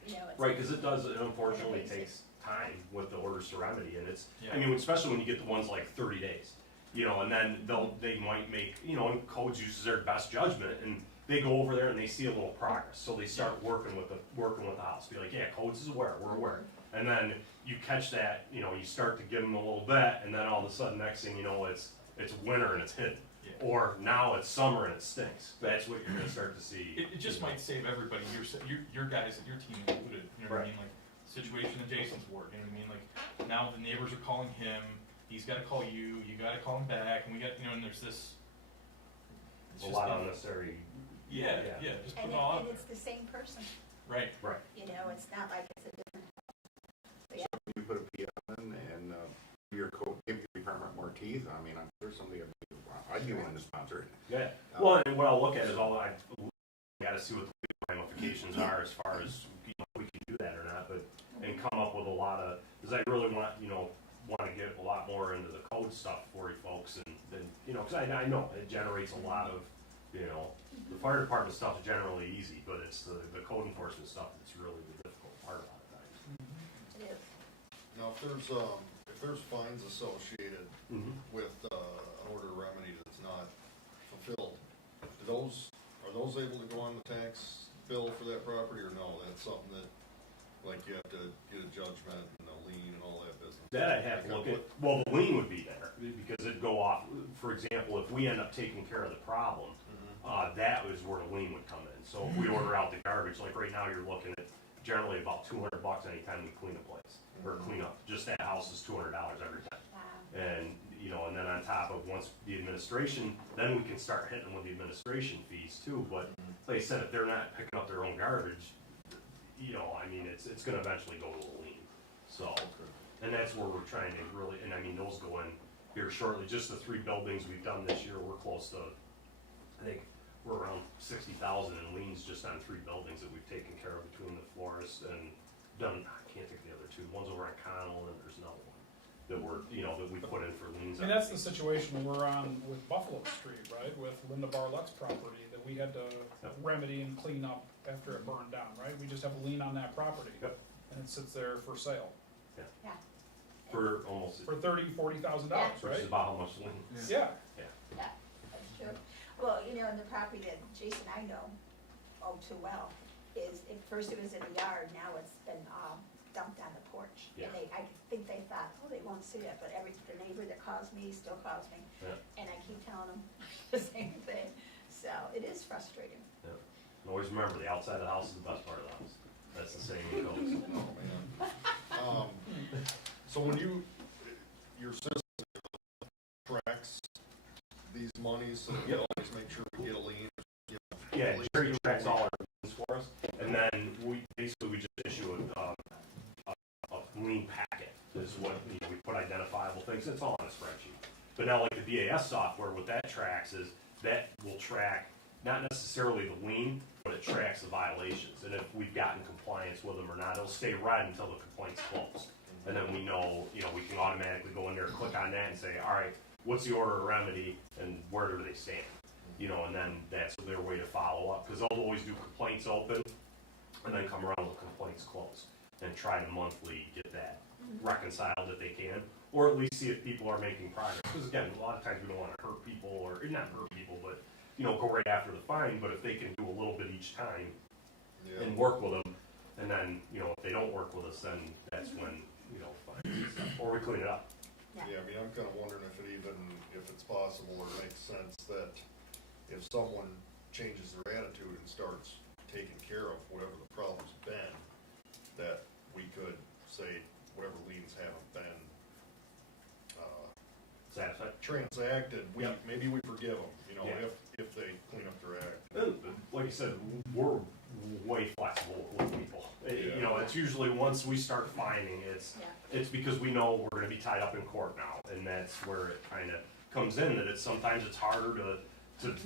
you know, it's. Right, because it unfortunately takes time with the orders to remedy, and it's, I Yeah. mean, especially when you get the ones like 30 days, you know, and then they might make, you know, and codes uses their best judgment, and they go over there and they see a little progress, so they start working with the house, be like, yeah, codes is aware, we're aware, and then you catch that, you know, you start to give them a little bit, and then all of a sudden, next thing you know, it's winter and it's hidden. Yeah. Or now it's summer and it stinks. That's what you're gonna start to see. It just might save everybody, your guys, your team included, you know what I Right. mean? Like, situation in Jason's ward, you know what I mean? Like, now the neighbors are calling him, he's gotta call you, you gotta call him back, and we got, you know, and there's this. It's A just lot been- of unnecessary. Yeah, just put it all out And there. it's the same person, Right. Right. you know, it's not like it's a different. You put a P on and, your code, give your department more teeth, I mean, I'm sure somebody, I'd be willing to sponsor it. Yeah. Well, and what I'll look at is I gotta see what the ramifications are as far as, you know, if we can do that or not, but, and come up with a lot of, because I really want to get a lot more into the code stuff for you folks, and then, you know, because I know it generates a lot of, you know, the fire department stuff is generally easy, but it's the code enforcement stuff that's really the difficult part a lot of times. It is. Now, if there's fines associated with, an order of remedy that's not fulfilled, are those able to go on the tax bill for that property, or no? That's something that, like, you have to get a judgment and a lien and all that business? That I'd have to look at, well, the lien would be there, because it'd go off, for example, if we end up taking care of the problem, that is where the lien would come in. So if we order out the garbage, like right now, you're looking at generally about $200 anytime we clean a place, or clean up, just that house is $200 every time. Wow. And, you know, and then on top of once the administration, then we can start hitting them with the administration fees too, but like I said, if they're not picking up their own garbage, you know, I mean, it's gonna eventually go to a lien, so. And that's where we're trying to really, and I mean, those go in here shortly, just the 3 buildings we've done this year, we're close to, I think, we're around 60,000 in liens just on 3 buildings that we've taken care of between the florist and done, I can't think of the other 2, one's over on Connell and there's another one that we're, you know, that we put in for liens. And that's the situation we're on with Buffalo Street, right, with Linda Barlett's property, that we had to remedy and clean up after it burned down, right? We just have a lien on that property. Yep. And it sits there for sale, Yeah. For almost, for $30,000-$40,000, which right? is about how much lien. Yeah, Yeah, that's true. Well, you know, and the property that Jason I know all too well is, at first it was in the yard, now it's been dumped on the porch. Yeah. And I think they thought, oh, they won't see it, but the neighbor that calls me still calls me. Yeah. And I keep telling them the same thing. So it is frustrating. Yeah. And always remember, the outside of the house is the best part of the house. That's the same in codes. Oh, man. So when your system tracks these monies, so that we always make sure we get a lien, you know, Yeah, Jerry tracks all our liens for us, and then we just issue a lien packet, is what, you know, we put identifiable things, it's all on a spreadsheet. But now, like the BAS software, what that tracks is, that will track, not necessarily the lien, but it tracks the violations, and if we've gotten compliance with them or not, it'll stay red until the complaint's closed. And then we know, you know, we can automatically go in there, click on that and say, all right, what's the order of remedy, and where do they stand? You know, and then that's their way to follow up, because they'll always do complaints open, and then come around with complaints closed. and try to monthly get that reconciled if they can, or at least see if people are making progress. Because again, a lot of times we don't wanna hurt people, or not hurt people, but, you know, go right after the fine, but if they can do a little bit each time Yeah. and work with them, and then, you know, if they don't work with us, then that's when, you know, fines and stuff, or we clean it up. Yeah, I mean, I'm kinda wondering if it's possible or makes sense that if someone changes their attitude and starts taking care of whatever the problem's been, that we could say whatever liens haven't been, Satisfied? transacted, Yep. maybe we forgive them, you know, Yeah. if they clean up their act. And, like I said, we're way flexible with people. You know, it's usually once we start finding, it's because we know we're gonna be tied up in court now, and that's where it kinda comes in, that sometimes it's harder to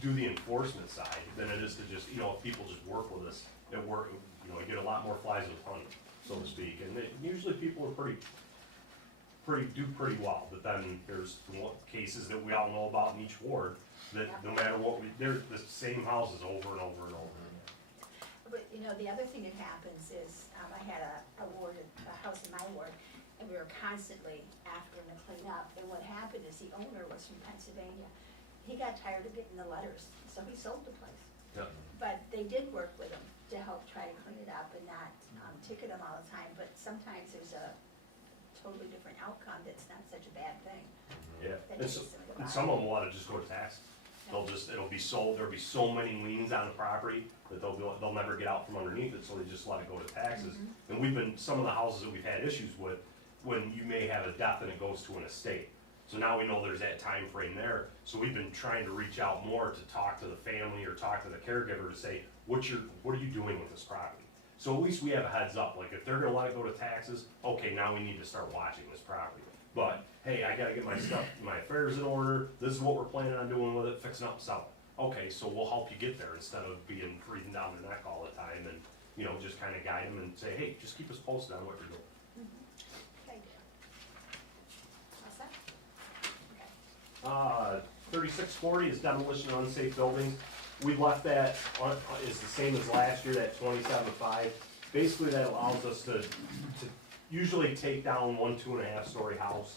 do the enforcement side than it is to just, you know, if people just work with us, you know, you get a lot more flies with honey, so to speak, and usually people are do pretty well, but then there's cases that we all know about in each ward, that no matter what they're the same houses over and over and over. But, you know, the other thing that happens is, I had a ward, a house in my ward, and we were constantly after him to clean up, and what happened is the owner was from Pennsylvania. He got tired of getting the letters, so he sold the place. Yeah. But they did work with him to help try to clean it up and not, ticket him all the time, but sometimes there's a totally different outcome that's not such a bad thing. Yeah, That and, takes so, them and a some while. of them want to just go to tax. There'll be there'll be so many liens on the property that they'll never get out from underneath it, so they just let it go to taxes. And some of the houses that we've had issues with, when you may have a death and it goes to an estate. So now we know there's that time frame there, so we've been trying to reach out more to talk to the family or talk to the caregiver to say, what are you doing with this property? So at least we have a heads up, like if they're gonna let it go to taxes, okay, now we need to start watching this property. But, hey, I gotta get my stuff, my affairs in order, this is what we're planning on doing with it, fixing up and selling. Okay, so we'll help you get there instead of being breathing down their neck all the time and, you know, just kinda guide them and say, hey, just keep us posted on what you're doing. Okay, what's that? Okay. 3640 is demolition of unsafe buildings. We left that is the same as last year, that 27.5. Basically, that allows us to usually take down 1 2.5 story house,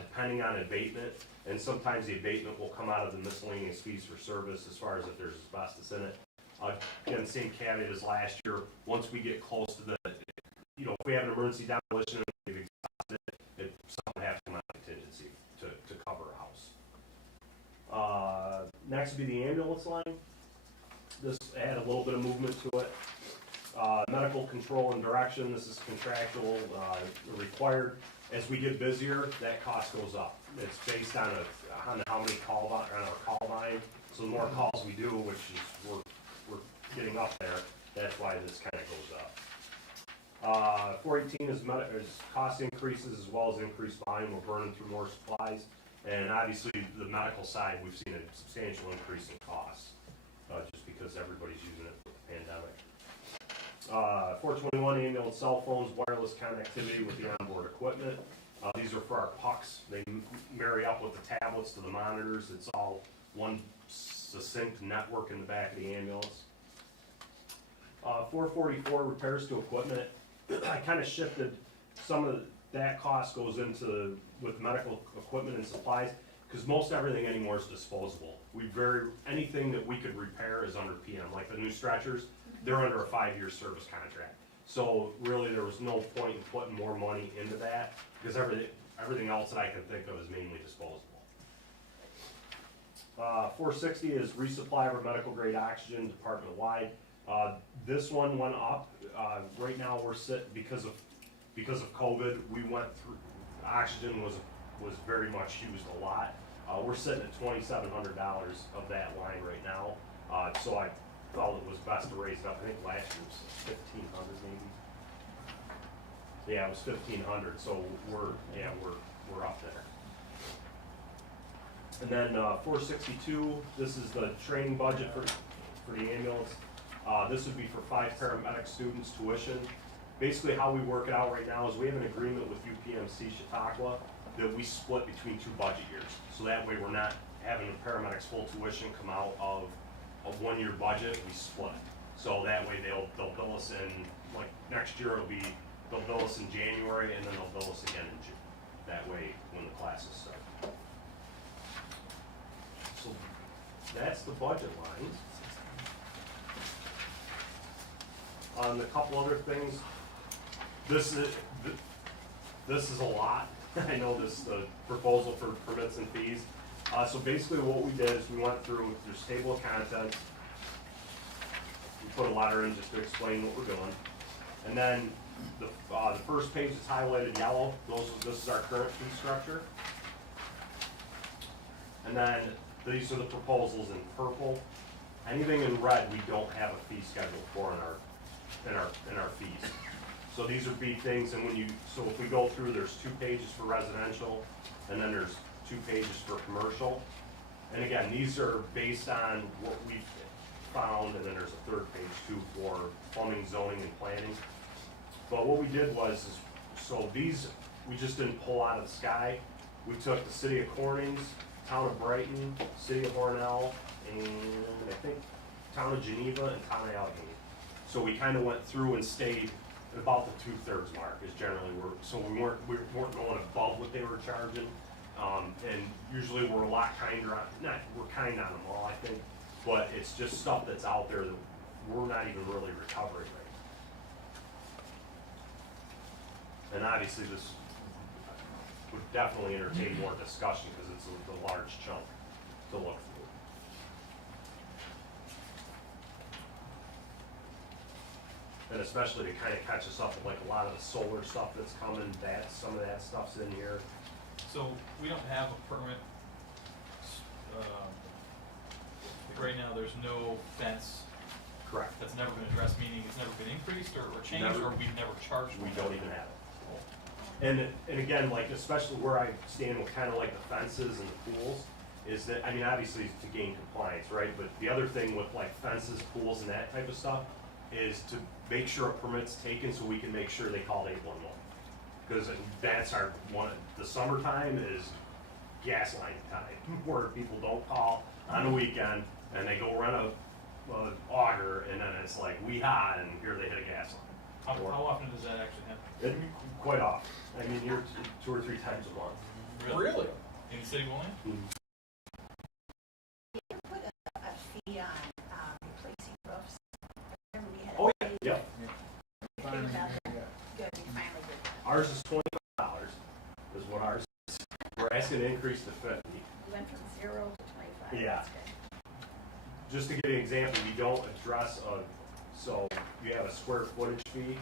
depending on abatement, and sometimes the abatement will come out of the miscellaneous fees for service as far as if there's asbestos in it. Again, same caveat as last year, once we get close to the, you know, if we have an emergency demolition and we've exhausted it, someone has to come out of contingency to cover a house. Next would be the ambulance line. This had a little bit of movement to it. Medical control and direction, this is contractual, required. As we get busier, that cost goes up. It's based on how many on our call line. So the more calls we do, which is we're getting up there, that's why this kind of goes up. 418 is cost increases as well as increased volume. We're burning through more supplies. And obviously, the medical side, we've seen a substantial increase in costs, just because everybody's using it with the pandemic. 421, ambulance cell phones, wireless connectivity with the onboard equipment. These are for our pucks. They marry up with the tablets to the monitors. It's all one succinct network in the back of the ambulance. 444, repairs to equipment. I kind of shifted some of that cost goes into with medical equipment and supplies, because most everything anymore is disposable. Anything that we could repair is under PM, like the new stretchers, they're under a 5-year service contract. So really there was no point in putting more money into that, because everything else that I can think of is mainly disposable. 460 is resupply of our medical grade oxygen department wide. This one went up. Right now we're because of COVID, we went through, oxygen was very much used a lot. We're sitting at $2,700 of that line right now. So I felt it was best to raise it up. I think last year was 1,500 maybe. Yeah, it was 1,500. So we're up there. And then 462. This is the training budget for the ambulance. This would be for 5 paramedic students tuition. Basically, how we work it out right now is we have an agreement with UPMC Chautauqua that we split between 2 budget years. So that way we're not having the paramedics full tuition come out of a 1-year budget, we split. So that way they'll bill us in like, next year it'll be, they'll bill us in January, and then they'll bill us again in June. That way, when the classes start. So, that's the budget lines. On a couple other things, this is a lot. I know the proposal for permits and fees. So basically what we did is we went through, there's table of contents. We put a letter in just to explain what we're doing. And then the first page is highlighted yellow. This is our current fee structure. And then these are the proposals in purple. Anything in red, we don't have a fee schedule for in our fees. So these are big things, and so if we go through, there's 2 pages for residential, and then there's 2 pages for commercial. And again, these are based on what we've found, and then there's a 3rd page too for plumbing, zoning, and planning. But what we did was, so these, we just didn't pull out of the sky. We took the city of Cornings, town of Brighton, city of Hornell, and I think town of Geneva and town of Allegheny. So we kind of went through and stayed about the 2/3 mark is generally so we weren't going above what they were charging. And usually we're a lot kinder we're kind on them all, I think, but it's just stuff that's out there that we're not even really recovering right now. And obviously this would definitely entertain more discussion because it's a large chunk to look through. And especially to kind of catch us up with like a lot of the solar stuff that's coming, some of that stuff's in here. So we don't have a permit. Right now, there's no fence. Correct. That's never been addressed, meaning it's never been increased or changed, Never. or we've never charged. We don't even have it. And again, like especially where I stand with kind of like the fences and the pools, is that, I mean, obviously to gain compliance, right? But the other thing with like fences, pools, and that type of stuff is to make sure a permit's taken so we can make sure they call 811. Because that's the summertime is gas line time, where people don't call on the weekend and they go run a auger and then it's like we hot and here they hit a gas line. How often does that actually happen? Quite often. I mean, you're 2 or 3 times a month. Really? In the city of Olean? You can put a fee on replacing roofs. Remember we had a Oh, fee. Yep. Think about that. Good, we finally did that. Ours is $25 is what ours is. We're asking to increase to 50. We went from 0 to 25. Yeah. That's good. Just to give you an example, we don't address so you have a square footage fee,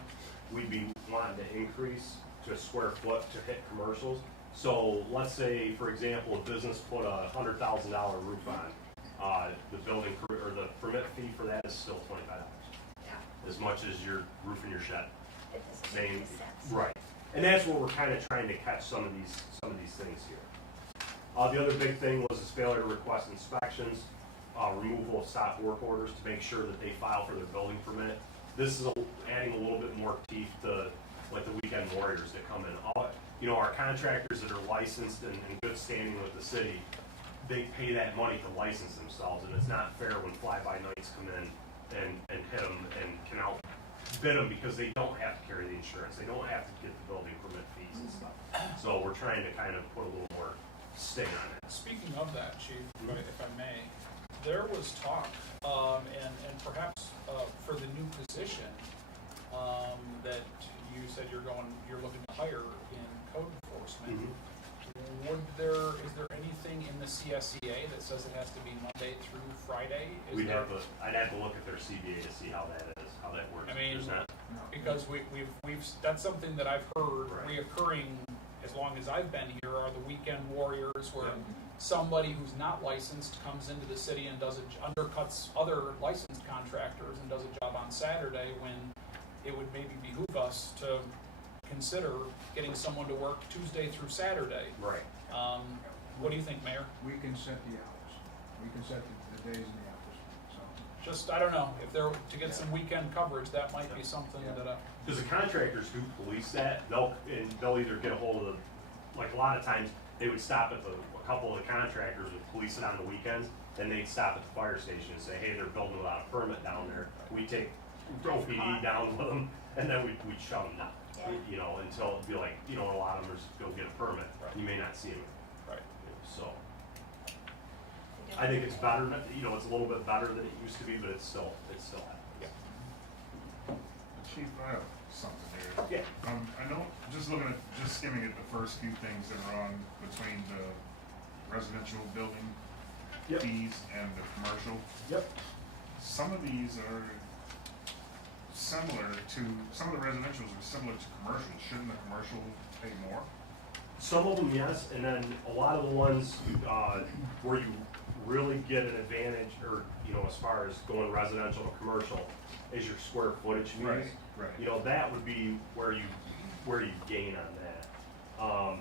we'd be wanting to increase to a square foot to hit commercials. So let's say, for example, a business put a $100,000 roof on, the building, or the permit fee for that is still $25. Yeah, As much as your roof in your shed. it doesn't make Same, any sense. right. And that's what we're kind of trying to catch some of these things here. The other big thing was his failure to request inspections, removal of stop work orders to make sure that they file for their building permit. This is adding a little bit more teeth to like the weekend warriors that come in. Our contractors that are licensed and in good standing with the city, they pay that money to license themselves, and it's not fair when fly-by-nights come in and hit them and can outbid them because they don't have to carry the insurance. They don't have to get the building permit fees and stuff. So we're trying to kind of put a little more sting on it. Speaking of that, Chief, if I may, there was talk, and perhaps for the new position that you said you're looking to hire in code enforcement. Is there anything in the CSEA that says it has to be Monday through Friday? I'd have to look at their CBA to see how that works. I mean, There's not. because we've that's something that I've heard Right. reoccurring as long as I've been here are the weekend warriors where somebody who's not licensed comes into the city and undercuts other licensed contractors and does a job on Saturday when it would maybe behoove us to consider getting someone to work Tuesday through Saturday. Right. What do you think, Mayor? We can set the hours. We can set the days and the hours, so. Just, I don't know, if they're, to get some weekend coverage, that might be something that, Because the contractors who police that, they'll either get a hold of, like a lot of times, they would stop at a couple of the contractors would police it on the weekends, then they'd stop at the fire station and say, hey, they're building without a permit down there. We take throw PD down with them, and then we'd shut them down. Yeah. You know, until it'd be like, you know, a lot of them are go get a permit, Right. you may not see them, Right. so. I think it's better, you know, it's a little bit better than it used to be, but it's still happens. Chief, I have something here. Yeah. I know, just skimming at the first few things that are on between the residential building Yep. fees and the commercial. Yep. Some of these are similar to, some of the residentials are similar to commercials. Shouldn't the commercial pay more? Some of them, yes, and then a lot of the ones, where you really get an advantage, or, you know, as far as going residential to commercial, is your square footage meters. Right. You know, that would be where you gain on that.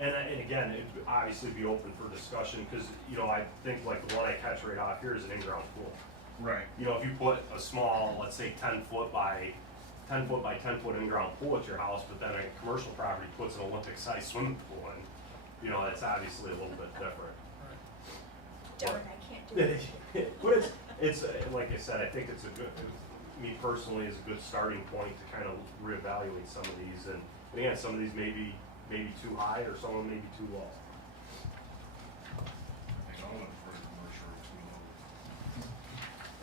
And again, it'd obviously be open for discussion, cause, you know, I think like the one I catch right off here is an in-ground pool. Right. You know, if you put a small, let's say 10 foot by 10 foot in-ground pool at your house, but then a commercial property puts an Olympic-sized swimming pool in, you know, that's obviously a little bit different. Darn, I can't do it. But it's, like I said, I think it's a good, me personally, is a good starting point to kind of reevaluate some of these, and again, some of these may be too high, or some of them may be too low. I think all of them for the commercial are too low.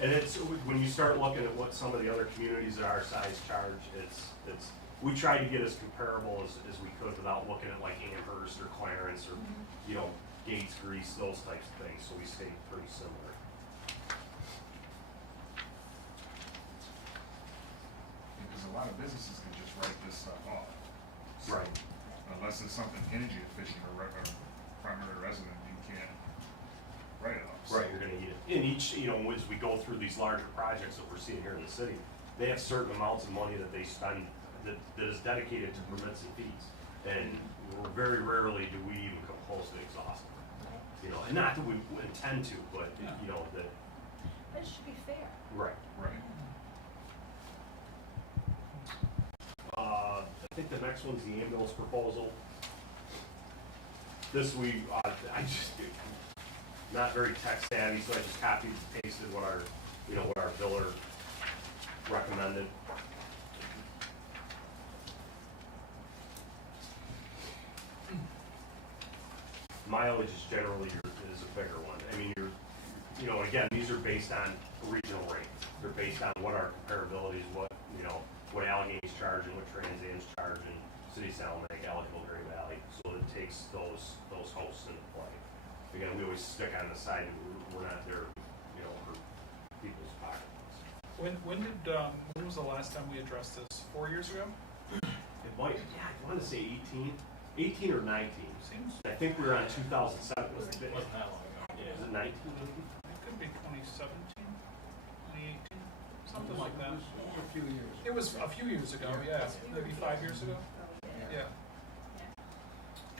And it's, when you start looking at what some of the other communities at our size charge, we tried to get as comparable as we could without looking at like Amherst or Clarence or, you know, Gates, Grease, those types of things, so we stayed pretty similar. Because a lot of businesses can just write this stuff off. So, Right. Unless it's something energy efficient or primary resident, you can't write it off. So- Right, you're gonna eat it. In each, you know, as we go through these larger projects that we're seeing here in the city, they have certain amounts of money that they spend that is dedicated to permits and fees. And very rarely do we even come close to exhausting. You know, and not that we intend to, but, Yeah. you know, that, But it should be fair. right. Right. I think the next one's the ambulance proposal. This I just, not very tech savvy, so I just copied and pasted what our biller recommended. Mileage is generally is a bigger one. I mean, you know, again, these are based on regional rates. They're based on what our comparability is, what Allegany's charging, what Trans Am's charging, City of Salamonic, Ellicott, Gray Valley. So it takes those hosts into play. Again, we always stick on the side, we're not there, you know, for people's pockets. When was the last time we addressed this? 4 years ago? It might, I want to say 18 or 19. Seems, I think we were on 2007. Was it Wasn't that long ago. Yeah. 19 maybe? it could be 2017, 2018, something like that. It was a few years. It was a few years ago, yeah, maybe 5 years ago, yeah.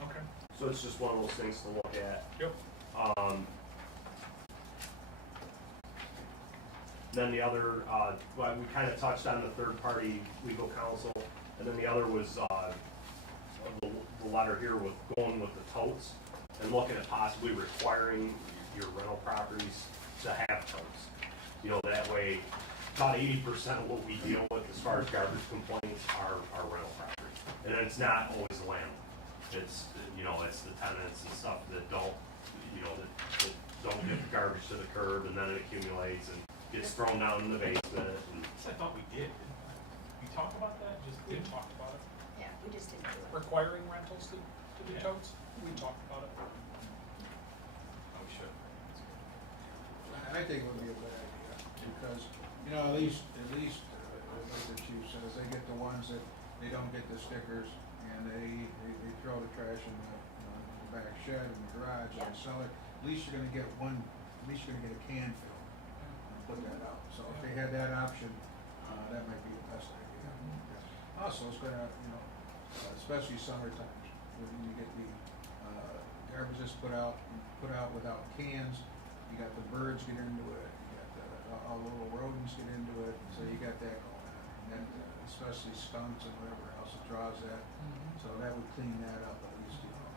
Okay, So it's just one of those things to look at. yep, Then the other, well, we kind of touched on the third-party legal counsel, and then the other was, the letter here with going with the totes, and looking at possibly requiring your rental properties to have totes. You know, that way, about 80% of what we deal with as far as garbage complaints are rental properties. And then it's not always the landlord. It's, you know, it's the tenants and stuff that don't, you know, that don't get the garbage to the curb, and then it accumulates and gets thrown down in the basement. And I thought we did, didn't we? We talked about that, just we didn't talk. talked about it. Yeah, we just didn't do it. Requiring rentals to be Yeah. totes, we talked about it. Oh, we should. I think it would be a good idea, because, you know, at least, like the chief says, they get the ones that they don't get the stickers, and they throw the trash in the back shed, in the garage, and Yeah. sell it. At least you're gonna get at least you're gonna get a can fill, and put that out. So if they had that option, that might be the best idea. Also, it's gonna, you know, especially summer times, when you get the, garbage that's put out without cans, you got the birds get into it, you got all the little rodents get into it, so you got that going on. And then especially skunks and whatever else, it draws that, so that would clean that up at least, you know,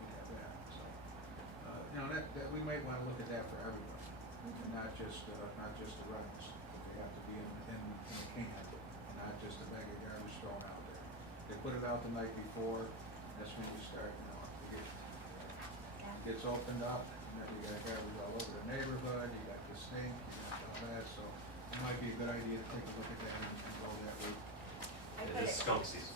we have that, so. You know, that we might wanna look at that for everybody, and not just the rentals. If they have to be in a can, and not just a bag of garbage thrown out there. They put it out the night before, that's when you start, it gets opened up, and then you got garbage all over the neighborhood, you got the stink, you got all that, so it might be a good idea to take a look at that and go that route. I've It had is skunk season.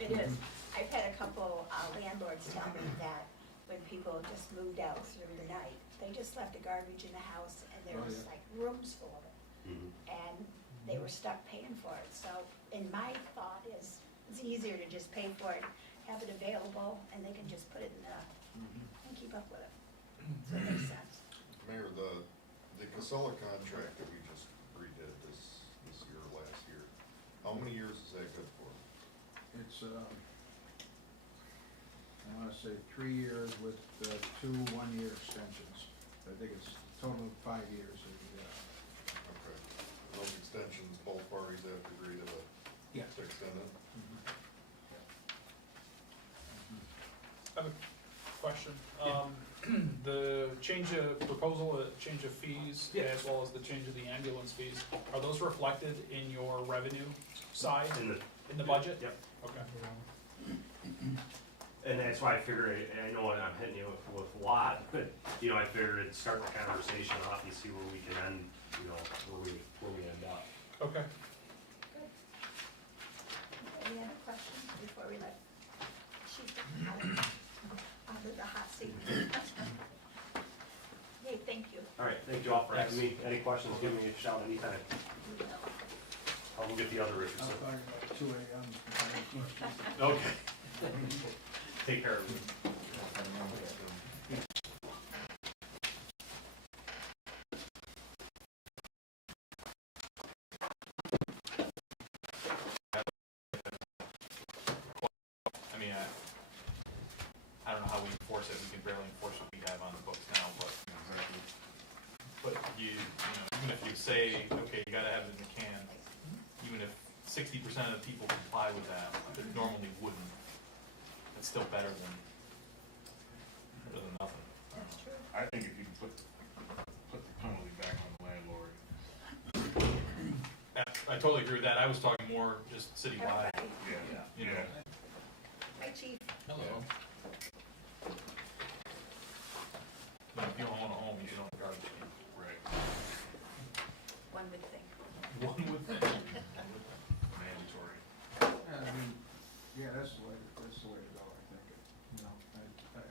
It is. I've had a couple landlords tell me that when people just moved out through the night, they just left the garbage in the house and there Oh, was yeah. like rooms full of it. Mhm. And they were stuck paying for it. So, in my thought is, it's easier to just pay for it, have it available, and they can just put it in and keep up with it. So it makes sense. Mayor, the Casella contract that we just redid this year, last year, how many years is that good for? It's, I wanna say 3 years with 2 one-year extensions. I think it's a total of 5 years. Okay. Those extensions, both parties have to agree to Yeah. extend it? I have a question. The change of proposal, change of fees, Yeah. as well as the change of the ambulance fees, are those reflected in your revenue side, in the budget? Yep. Okay. And that's why I figured, and I know I'm hitting you with a lot, but, I figured it'd start the conversation off and see where we can end, where we end up. Okay. Good. Any other questions before we let Chief out of the hot seat? Hey, thank you. All right, thank you all for having me. Any questions, give me a shout anytime. I'll go get the other I'll Richardson. call you about 2 a.m. if I have questions. Okay. Take care of you. I mean, I don't know how we enforce it, we can barely enforce what we have on the books now, but even if you say, okay, you gotta have it in the can, even if 60% of the people comply with that, that normally wouldn't, it's still better than nothing. That's true. I think if you can put the penalty back on the landlord. I totally agree with that, I was talking more just citywide, Everybody. you know. Hi, Chief. Hello. If you don't own a home, you should own a garbage can. Right. One would think. One would think. Mandatory. That's the way to go, I think.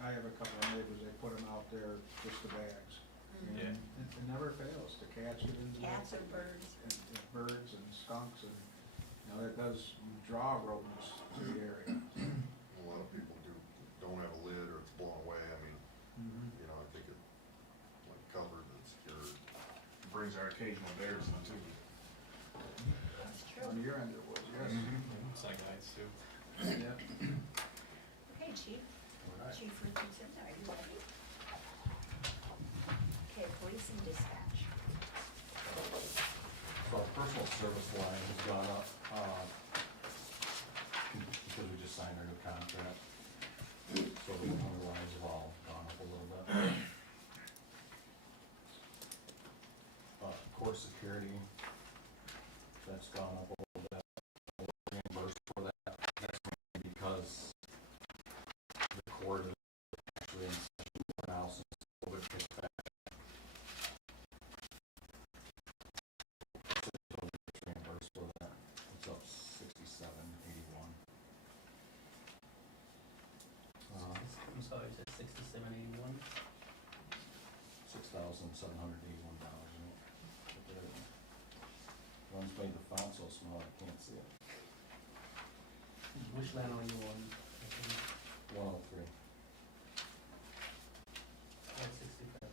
I have a couple of neighbors, they put them out there, just the bags. Yeah. And it never fails, the cats get into it. Cats or birds. And birds and skunks, and, that does draw rodents to the area. A lot of people don't have a lid or it's blown away, I mean, I think it, like covered and secured. Brings our occasional bears in too. That's true. On your end it was, yes. Sign guides too. Yeah. Okay, Chief. Chief Richardson, are you ready? Okay, police and dispatch. So our personal service line has gone up, because we just signed our new contract. So the other lines have all gone up a little bit. Court security, that's gone up a little bit. We're reimbursed for that, that's mainly because the court is actually in session more now since COVID kicked back. Reimbursed for that, it's up 67.81. I'm sorry, you said 6781? $6,781. One's made the font so small I can't see it. Which line are you on? 103. That's $65,000,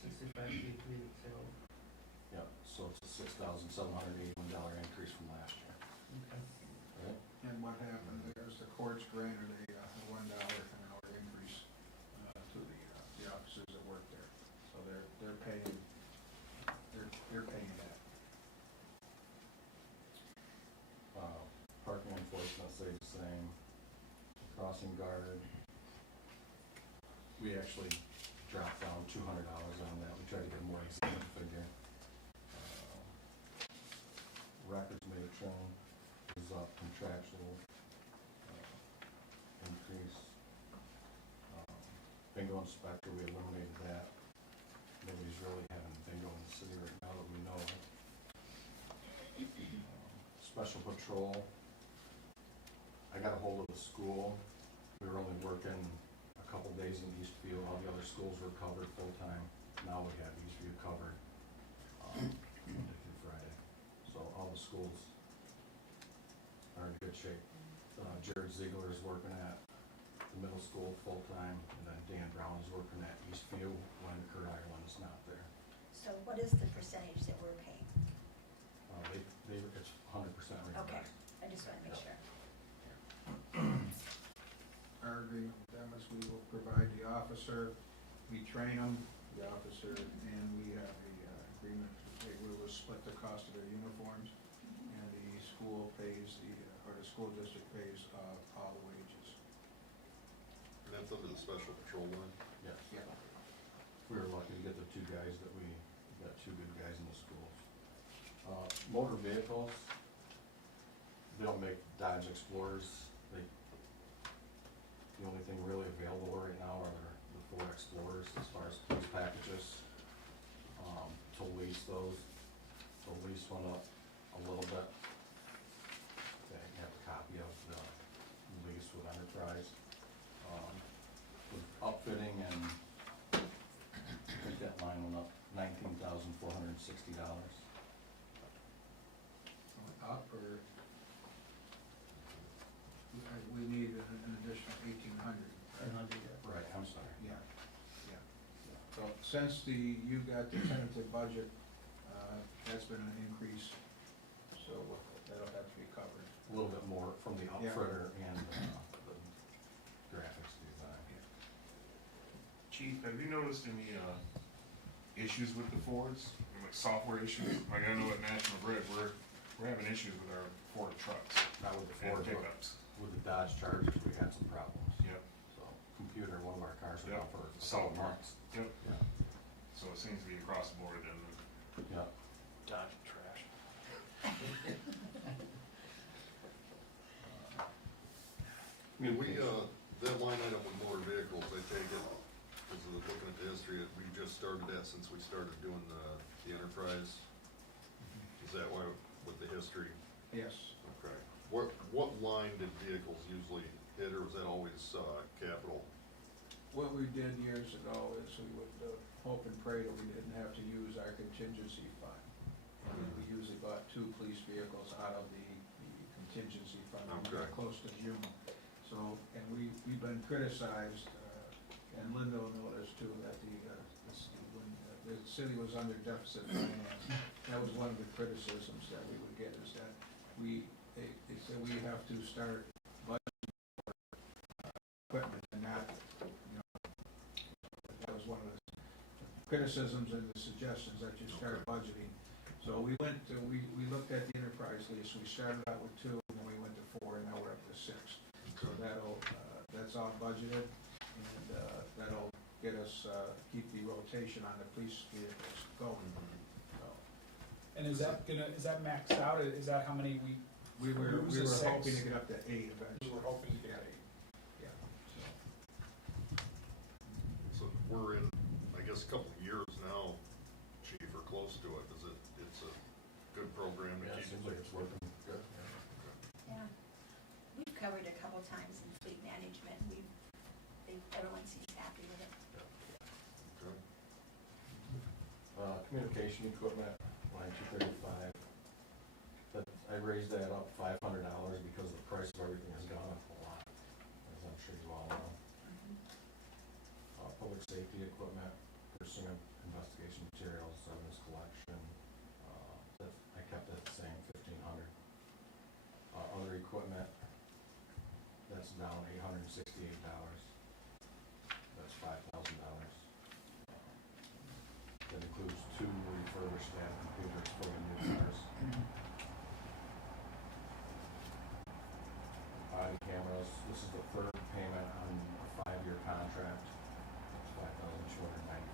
65,330. Yep, so it's a $6,781 increase from last year. Okay. Right? And what happened there is the courts granted a $1 an hour increase to the officers that work there. So they're paying that. Parking enforcement stays the same. Crossing guard, we actually dropped down $200 on that. We tried to get a more exact figure. contractual, increase. Bingo inspector, we eliminated that. Nobody's really having bingo in the city right now that we know of. Special patrol, I got a hold of the school. We were only working a couple days in Eastview, all the other schools were covered full-time. Now we have Eastview covered, Monday through Friday. So all the schools are in good shape. Jared Ziegler is working at the middle school full-time, and then Dan Brown is working at Eastview when Kurt Ireland is not there. So what is the percentage that we're paying? It's 100% reimbursed. Okay, I just wanna make sure. Our agreement with them is we will provide the officer, we train them, the officer, and we have a agreement, we will split the cost of their uniforms, and the school pays or the school district pays all the wages. And that's under the special patrol line? Yes. Yeah. We were lucky to get the two guys that we got, two good guys in the schools. Motor vehicles, they don't make Dodge Explorers. The only thing really available right now are the Ford Explorers as far as police packages. To lease those, the lease went up a little bit. I have a copy of the lease with Enterprise. With upfitting and I think that line went up $19,460. Up or, we need an additional 1,800. Right, I'm sorry. Yeah, yeah. So since you got the tentative budget, that's been an increase, so that'll have to be covered. A little bit more from the Yeah. upfitter and the graphics design. Chief, have you noticed any, issues with the Fords, like software issues? Like I know at National Grid, we're having issues with our Ford trucks Not with the and Ford, but pickups. with the Dodge Chargers, we had some problems. Yep, So, computer, one of our cars was Yep. out for a couple Software. months. yep, Yeah, so it seems to be across the board and yeah. Dodge trash. That line item with motor vehicles, I take it, because of looking at the history, that we just started that since we started doing the enterprise. Is that why, with the history? Yes. Okay. What line did vehicles usually hit, or was that always, capital? What we did years ago is we would hope and pray that we didn't have to use our contingency fund. And we usually bought 2 police vehicles out of the contingency fund when we got Okay. close to June. So, and we've been criticized, and Linda will know this too, that when the city was under deficit finance, that was one of the criticisms that we would get, is that they said we have to start budgeting for equipment and not, that was one of the criticisms and the suggestions, that you start budgeting. So we looked at the enterprise lease, we started out with 2, and then we went to 4, and now we're up to 6. So that's all budgeted, and that'll get us, keep the rotation on the police vehicles going. So, And is that maxed out? Is that how many we were It was a 6. hoping to get up to 8 we eventually. were hoping to get? Yeah, So we're in, I guess, a couple of years now, chief, or close to it, it's a good program to Yeah, it keep. seems like it's working good. Yeah. We've covered a couple times in fleet management. Everyone seems happy with it. Okay. Communication equipment, line 235. I raised that up $500 because the price of everything has gone up a lot, as I'm sure you all know. Public safety equipment, pursuing investigation materials, evidence collection, I kept it the same, 1,500. Other equipment, that's down $868. That's $5,000. That includes 2 refurbished staff computers for the new cars. Body cameras, this is the 3rd payment on a 5-year contract. That's $5,295.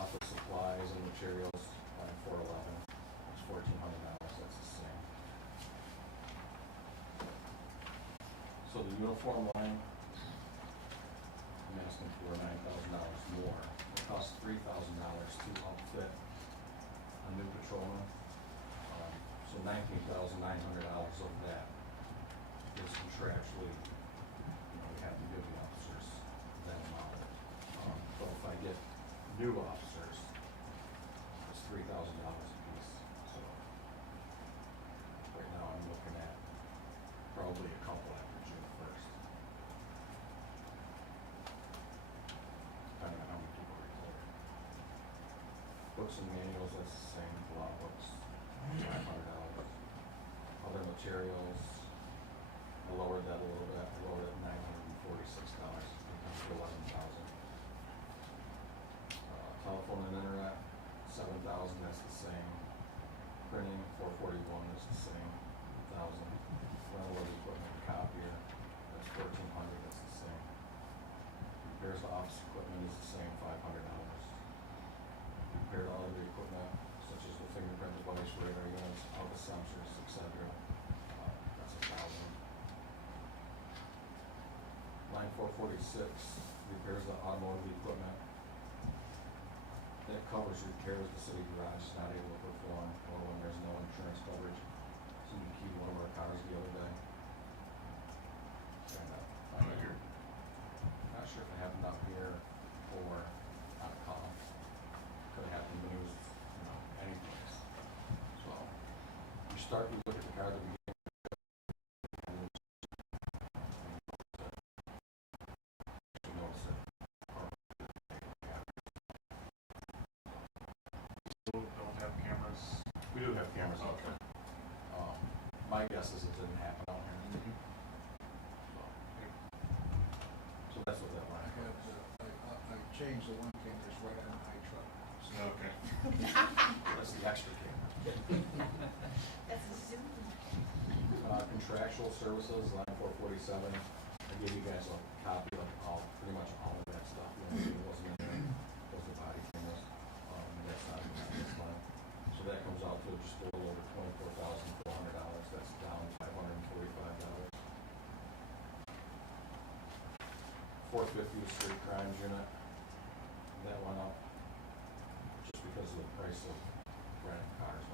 Office supplies and materials, line 411, that's $4,800. So the uniform line, I'm asking for $9,000 more. It costs $3,000 to outfit a new patrolman. So $19,900 of that is contractually, we have to give the officers that amount. But if I get new officers, it's $3,000 a piece, so. Right now, I'm looking at probably a couple after June 1st. Depending on how many people retire. Books and manuals, that's the same, law books, $500. Other materials, I lowered that a little bit, I lowered it $946, becomes $11,000. Telephone and internet, $7,000, that's the same. Printing, $441, that's the same, $1,000. Rental of equipment, copier, that's $1,400, that's the same. Repairs to office equipment is the same, $500. Repair to other equipment, such as the fingerprint device, radar units, auto sensors, etc. That's $1,000. Line 446, repairs to automotive equipment. That covers repairs the city garage is not able to perform, or when there's no insurance coverage. Somebody keyed one of our cars the other day. And, Right here. not sure if it happened up here or on a call. Could have happened when it was, any place. So, you look at the car at the beginning. You notice it. Still don't have cameras. We do have cameras out Okay. there. My guess is it didn't happen out here. So that's what that I line had, covers. I changed the one camera's right on my truck. So Okay. That's the extra camera. That's a Zoom. Contractual services, line 447. I gave you guys a copy of pretty much all of that stuff. The only thing that wasn't in there was the body cameras. That's not in this line. So that comes out to just a little over $24,400. That's down $545. 450 street crimes unit. That went up just because of the price of renting cars.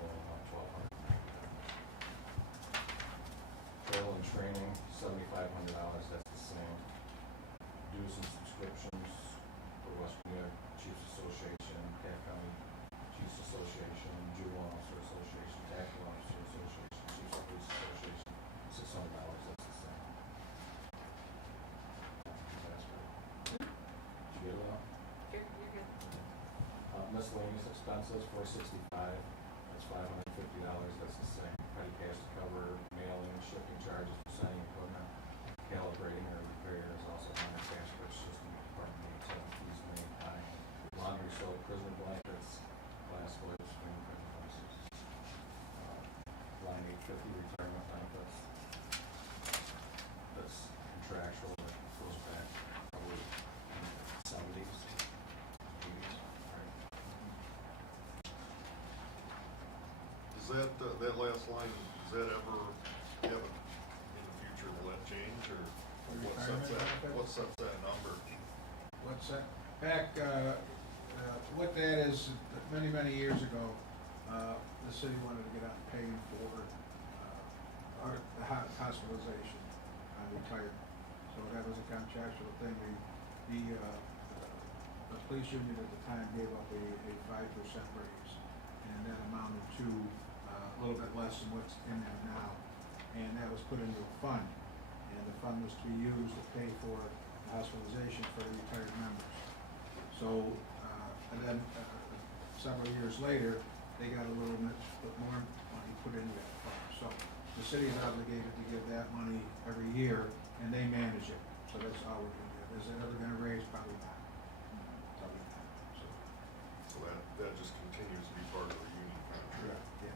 Only about $1,290. Trail and training, $7,500, that's the same. Dues and subscriptions for West Virginia Chiefs Association, Cat County Chiefs Association, Juvenile Officer Association, Tactical Officer Association, Chiefs of Police Association, $600, that's the same. Did you get it all? You're good. Miscellaneous expenses, $465, that's $550, that's the same. Petty cash to cover mailing, shipping charges for sending equipment, calibrating or repair is also minor cash purchases to meet department needs, fees made by laundry, soap, prisoner blankets, glass wipes, fingerprint devices. Line 850, retirement benefits. That's contractual, that goes back probably in the 70s, 80s, right? Is that last line, is that ever, in the future, will that change, or what sets Retirement that, benefits? what sets that number? what's that? Back, what that is, many, many years ago, the city wanted to get out and pay for, hospitalization, retirement. So that was a contractual thing. The police union at the time gave up a 5% raise, and that amounted to a little bit less than what's in there now. And that was put into a fund, and the fund was to be used to pay for hospitalization for the retired members. So, and then several years later, they got a little bit more money put into that fund. So the city is obligated to give that money every year, and they manage it. So that's all we're gonna do. Is it ever gonna raise? Probably not. Probably not. So that just continues to be part of the union contract. Yeah.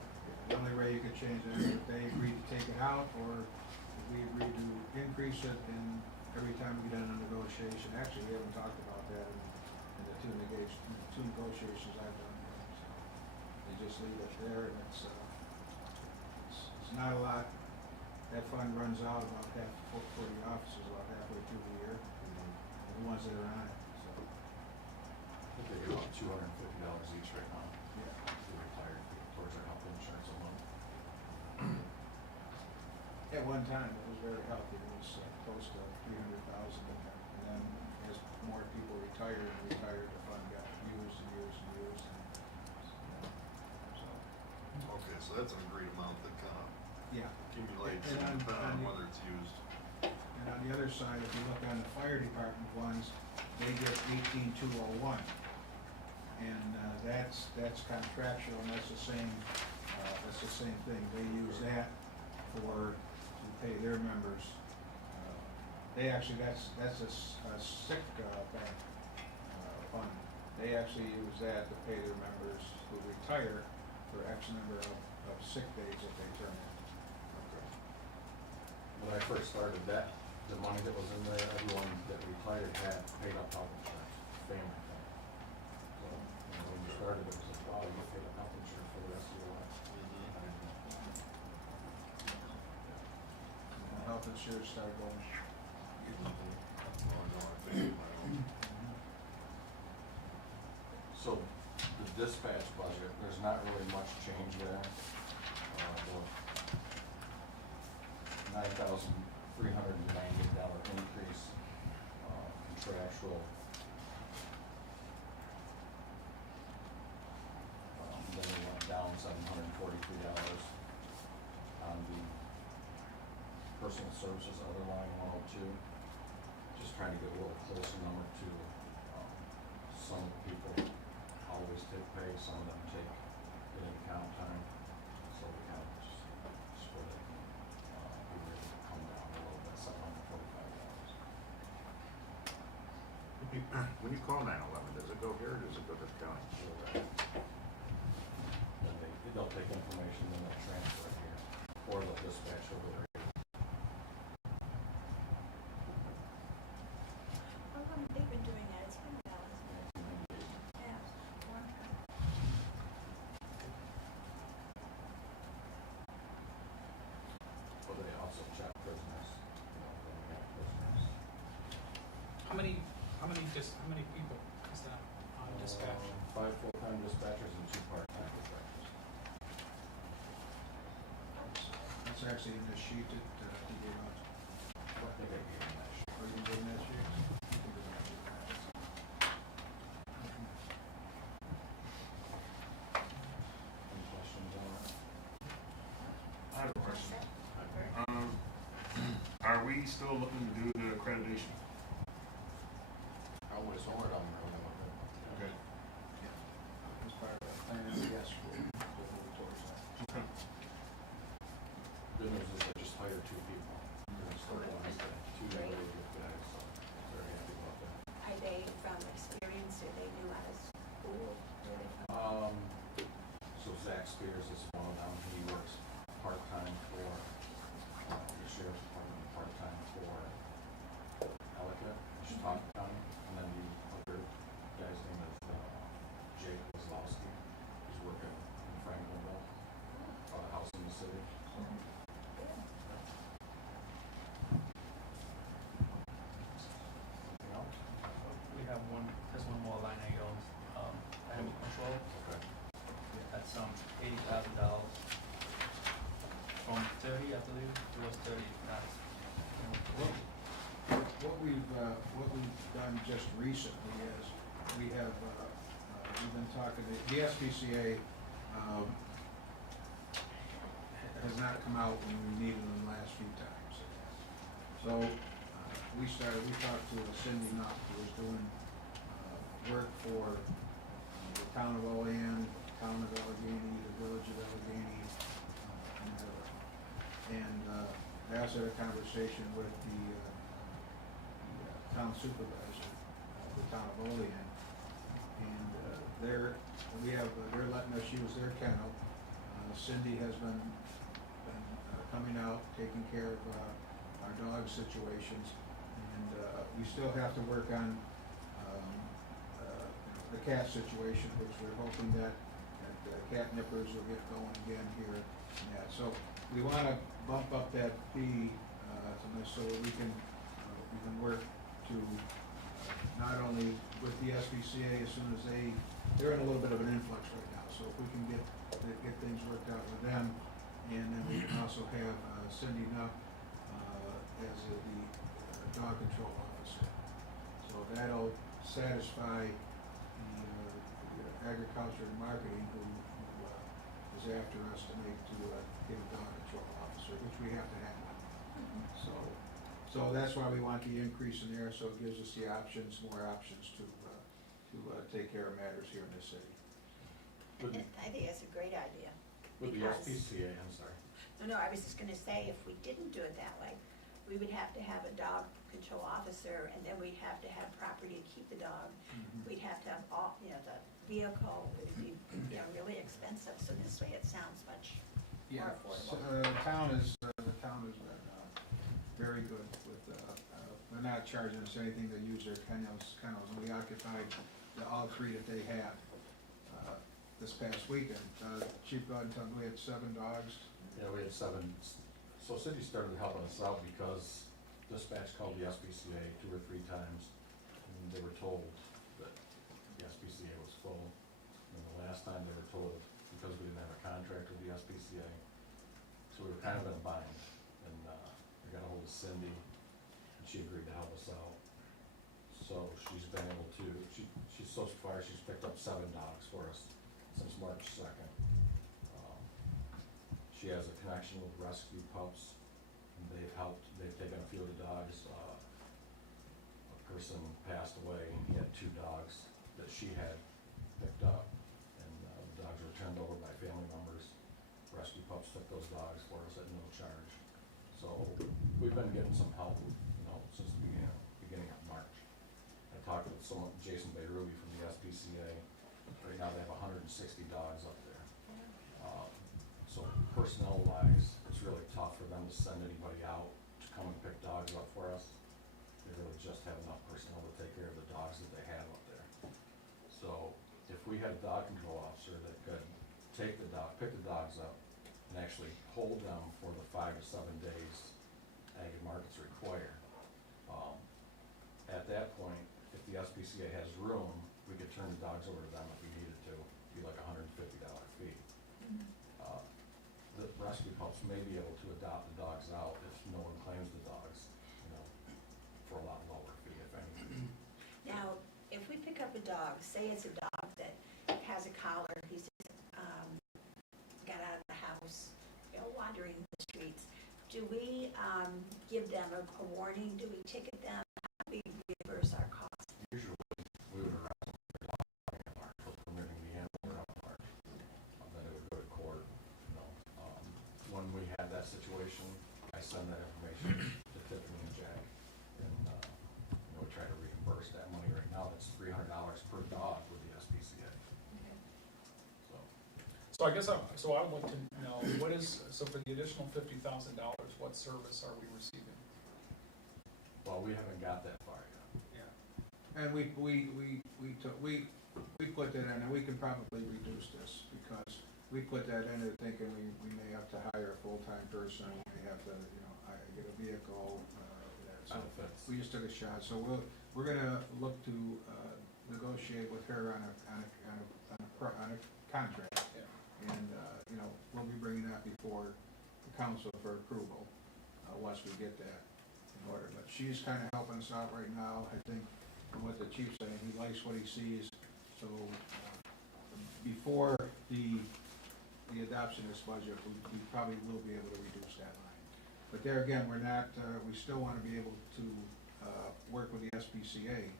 The only way you could change it is if they agreed to take it out, or if we agreed to increase it, and every time we get in a negotiation, actually, we haven't talked about that in the two negotiations I've done here. So they just leave it there, and it's not a lot that fund runs out about half, for the offices, about halfway through the year, the ones that are on it, so, I think they get about $250 each right now. yeah. They're retired towards their health insurance a month. At one time, it was very healthy, it was close to 300,000 in there, and then as more people retired, the fund got used and used and used, and, so, Okay, so that's an agreed amount that kind of yeah. accumulates And on- depending on on the- whether it's used. And on the other side, if you look on the fire department ones, they get 18,201. And that's contractual, and that's the same thing. They use that to pay their members. They actually, that's a sick bank fund. They actually use that to pay their members who retire for X number of sick days that they turn in. When I first started that, the money that was in there, everyone that retired had paid up health insurance, family thing. So, when you started, it was like, wow, you paid up health insurance for the rest of your life. I didn't know. And health insurance started going. Well, no, I think my own. So, the dispatch budget, there's not really much change there. The $9,398 increase, contractual. Then we went down $743 on the personal services other line 102. Just trying to get a little closer number to, some people always take pay, some of them take in count time. So we kind of just split it. We were able to come down a little bit, $745. When you call 911, does it go here or does it go to the county? Then they'll take information, then they'll transfer it here, or they'll dispatch over there. How long have they been doing that? It's been a while, isn't it? Yeah, long time. But they also check prisoners, when we have prisoners. How many people is that on dispatch? 5 full-time dispatchers and 2 part-time dispatchers. That's actually in the sheet that he gave out. I think I gave them that sheet. Or you gave that sheet? Any questions on that? I have a question. Set? Are we still looking to do the accreditation? I always saw it on there. Okay. As part of that plan, yes, we'll move towards that. Okay. Good news is they just hired 2 people. They're still going to 2 Great. really good guys, so very happy about that. Are they from experience, or they knew out of school? Where are they from? So Zach Spears is one of them. He works part-time for the sheriff's department, part-time for Ellicott, Chautauqua County. And then the other guy's name is Jake Kozlowski. He's working in Franklinville, bought a house in the city. Anything else? We have there's one more line item, animal control, Okay. that's $80,000. From 30, I believe, it was 30, that's. What we've done just recently is, we have, we've been talking to, the SPCA, has not come out when we needed them last few times. So, we talked to Cindy Nutt, who was doing, work for the town of Olean, town of Allegheny, the village of Allegheny, and I also had a conversation with the town supervisor of the town of Olean, and they're letting us use their kennel. Cindy has been coming out, taking care of our dog situations, and we still have to work on the cat situation, which we're hoping that cat nippers will get going again here and that. So we want to bump up that fee, so we can work to, not only with the SPCA, as soon as they're in a little bit of an influx right now, so if we can get things worked out with them, and then we can also have Cindy Knupp as the dog control officer. So that'll satisfy the agriculture and marketing who is after us to get a dog control officer, which we have to have. So that's why we want the increase in there, so it gives us the options, more options to take care of matters here in this city. I think that's a great idea. With the Because- SPCA, I'm sorry. No, I was just gonna say, if we didn't do it that way, we would have to have a dog control officer, and then we'd have to have property to keep the dog. We'd have to have all, the vehicle, it would be, really expensive, so this way it sounds much more affordable. The town has been very good with, they're not charging us anything to use their kennels, and we occupied all three that they had this past weekend. Chief God told me we had 7 dogs. Yeah, we had 7. So Cindy started helping us out because dispatch called the SPCA 2 or 3 times, and they were told that the SPCA was full. And the last time they were told, because we didn't have a contract with the SPCA, so we were kind of in a bind. And I got a hold of Cindy, and she agreed to help us out. So she's been able to, she's so far, she's picked up 7 dogs for us since March 2nd. She has a connection with Rescue Pups, and they've taken a few of the dogs. A person passed away, and he had 2 dogs that she had picked up, and the dogs were turned over by family members. Rescue Pups took those dogs for us at no charge. So we've been getting some help, since the beginning of March. I talked with Jason Bayruby from the SPCA. Right now they have 160 dogs up there. So personnel wise, it's really tough for them to send anybody out to come and pick dogs up for us. They really just have enough personnel to take care of the dogs that they have up there. So if we had a dog control officer that could pick the dogs up and actually hold them for the 5 to 7 days ag and markets require, at that point, if the SPCA has room, we could turn the dogs over to them if we needed to, be like $150 fee. The Rescue Pups may be able to adopt the dogs out if no one claims the dogs, for a lot lower fee, if anything. Now, if we pick up a dog, say it's a dog that has a collar, he's just, got out of the house, wandering the streets, do we, give them a warning, do we ticket them, how do we reimburse our costs? Usually, we would arrest them for dog park for permitting the animal around the park. Then it would go to court, When we had that situation, I send that information to Tiffany and Jack, and, we try to reimburse that money. Right now, it's $300 per dog with the SPCA. So, So I guess I want to know, so for the additional $50,000, what service are we receiving? well, we haven't got that far yet. And we put that in, and we can probably reduce this, because we put that in there thinking we may have to hire a full-time person, we may have to, get a vehicle, so Benefits. we just took a shot, so we're gonna look to, negotiate with her on a contract. Yeah. And, we'll be bringing that before the council for approval, once we get that in order. But she's kind of helping us out right now, I think, from what the chief said, he likes what he sees. So, before the adoption of this budget, we probably will be able to reduce that line. But there again, we're not, we still want to be able to, work with the SPCA,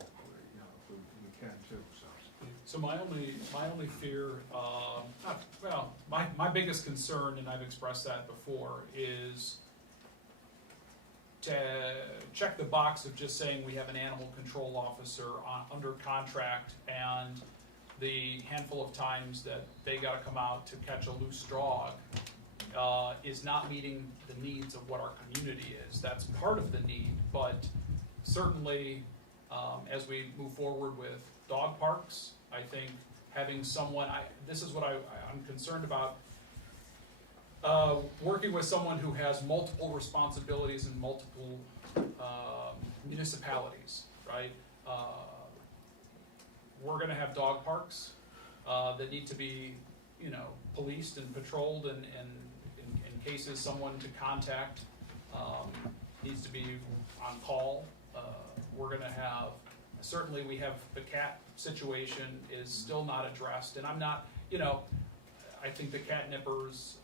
if we can too, so. So my only fear, my biggest concern, and I've expressed that before, is to check the box of just saying we have an animal control officer under contract, and the handful of times that they gotta come out to catch a loose dog is not meeting the needs of what our community is. That's part of the need, but certainly, as we move forward with dog parks, I think having someone, this is what I'm concerned about. working with someone who has multiple responsibilities in multiple municipalities, right? We're gonna have dog parks that need to be, you know, policed and patrolled, and in cases someone to contact needs to be on call. We're gonna have, certainly we have, the cat situation is still not addressed, and I'm not, you know, I think the cat nippers,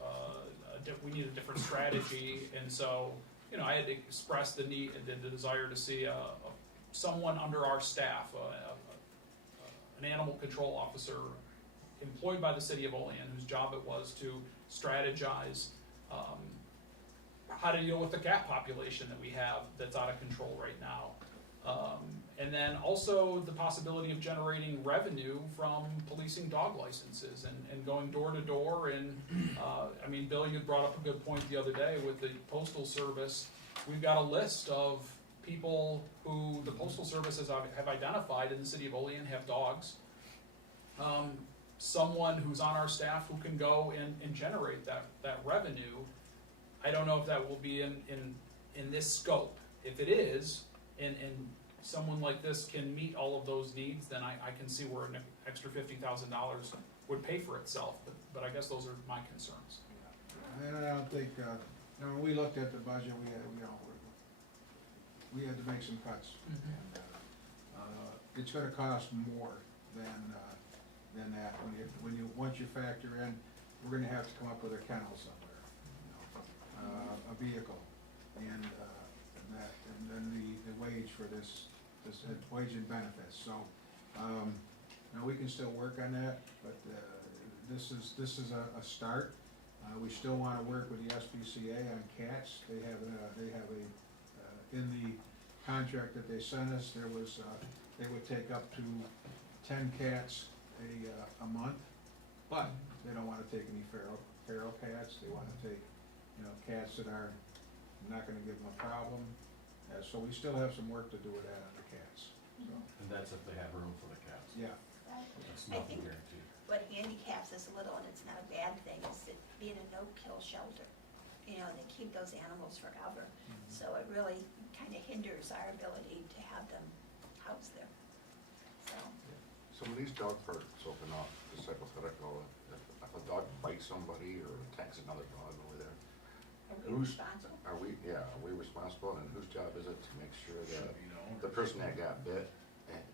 we need a different strategy, and so, you know, I had to express the need, the desire to see someone under our staff, an animal control officer employed by the city of Olean, whose job it was to strategize how to deal with the cat population that we have that's out of control right now. And then also the possibility of generating revenue from policing dog licenses and going door to door. And I mean, Bill, you brought up a good point the other day with the Postal Service. We've got a list of people who the Postal Service have identified in the city of Olean have dogs. Someone who's on our staff who can go and generate that revenue. I don't know if that will be in this scope. If it is, and someone like this can meet all of those needs, then I can see where an extra $50,000 would pay for itself. But I guess those are my concerns. And I don't think, you know, when we looked at the budget, we had, you know, we had to make some cuts. And, it's gonna cost more than that. Once you factor in, we're gonna have to come up with a kennel somewhere, you know, a vehicle, and that, and then the wage for this wage and benefits. So, now we can still work on that, but this is a start. We still want to work with the SPCA on cats. They have a in the contract that they sent us, there was they would take up to 10 cats a month, but they don't want to take any feral cats. They want to take, you know, cats that are not going to give them a problem. So we still have some work to do with that on the cats. So, And that's if they have room for the cats. yeah. That's I nothing think guaranteed. what handicaps us a little, and it's not a bad thing, is it being a no-kill shelter. You know, and they keep those animals forever. So it really kind of hinders our ability to have them housed there. So, So when these dog parks open up, just hypothetical, if a dog bites somebody or attacks another dog over there, are we Who's- responsible? are we responsible, and whose job is it to make sure that You know, the person that got bit,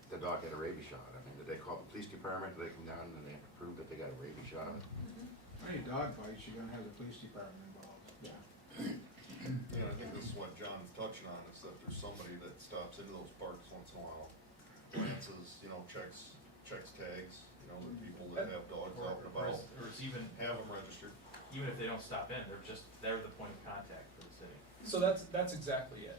the dog had a rabies shot? I mean, did they call the police department, did they come down and they have to prove that they got a rabies shot? Any dog bites, you're gonna have the police department involved. Yeah. You know, I think this is what John's touching on, is that there's somebody that stops into those parks once in a while, glances, you know, checks tags, you know, the people that have dogs out and about, Or it's even, have them registered. even if they don't stop in, they're the point of contact for the city. So that's exactly it.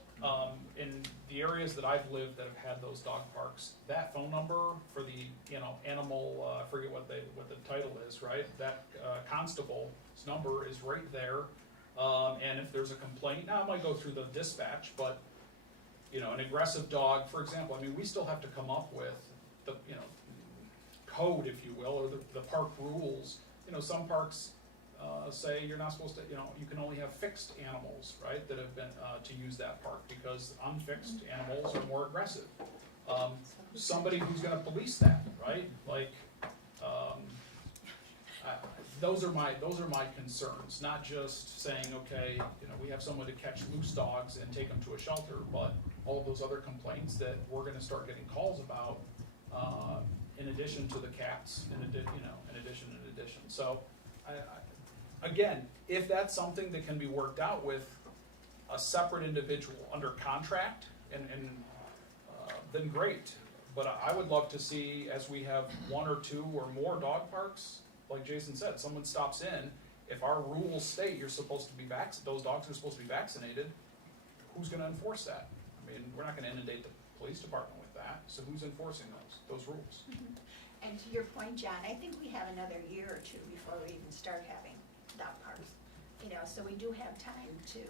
In the areas that I've lived that have had those dog parks, that phone number for the, you know, animal, I forget what the title is, right? That constable's number is right there. And if there's a complaint, now it might go through the dispatch, but, you know, an aggressive dog, for example, I mean, we still have to come up with the, you know, code, if you will, or the park rules. You know, some parks say you're not supposed to, you know, you can only have fixed animals, right, that have been, to use that park, because unfixed animals are more aggressive. Somebody who's gonna police that, right, like, those are my concerns, not just saying, okay, you know, we have someone to catch loose dogs and take them to a shelter, but all of those other complaints that we're gonna start getting calls about, in addition to the cats, in addition. So, again, if that's something that can be worked out with a separate individual under contract, then great. But I would love to see, as we have one or two or more dog parks, like Jason said, someone stops in, if our rules state you're supposed to be those dogs are supposed to be vaccinated, who's gonna enforce that? I mean, we're not gonna inundate the police department with that, so who's enforcing those rules? And to your point, John, I think we have another year or two before we even start having dog parks. You know, so we do have time to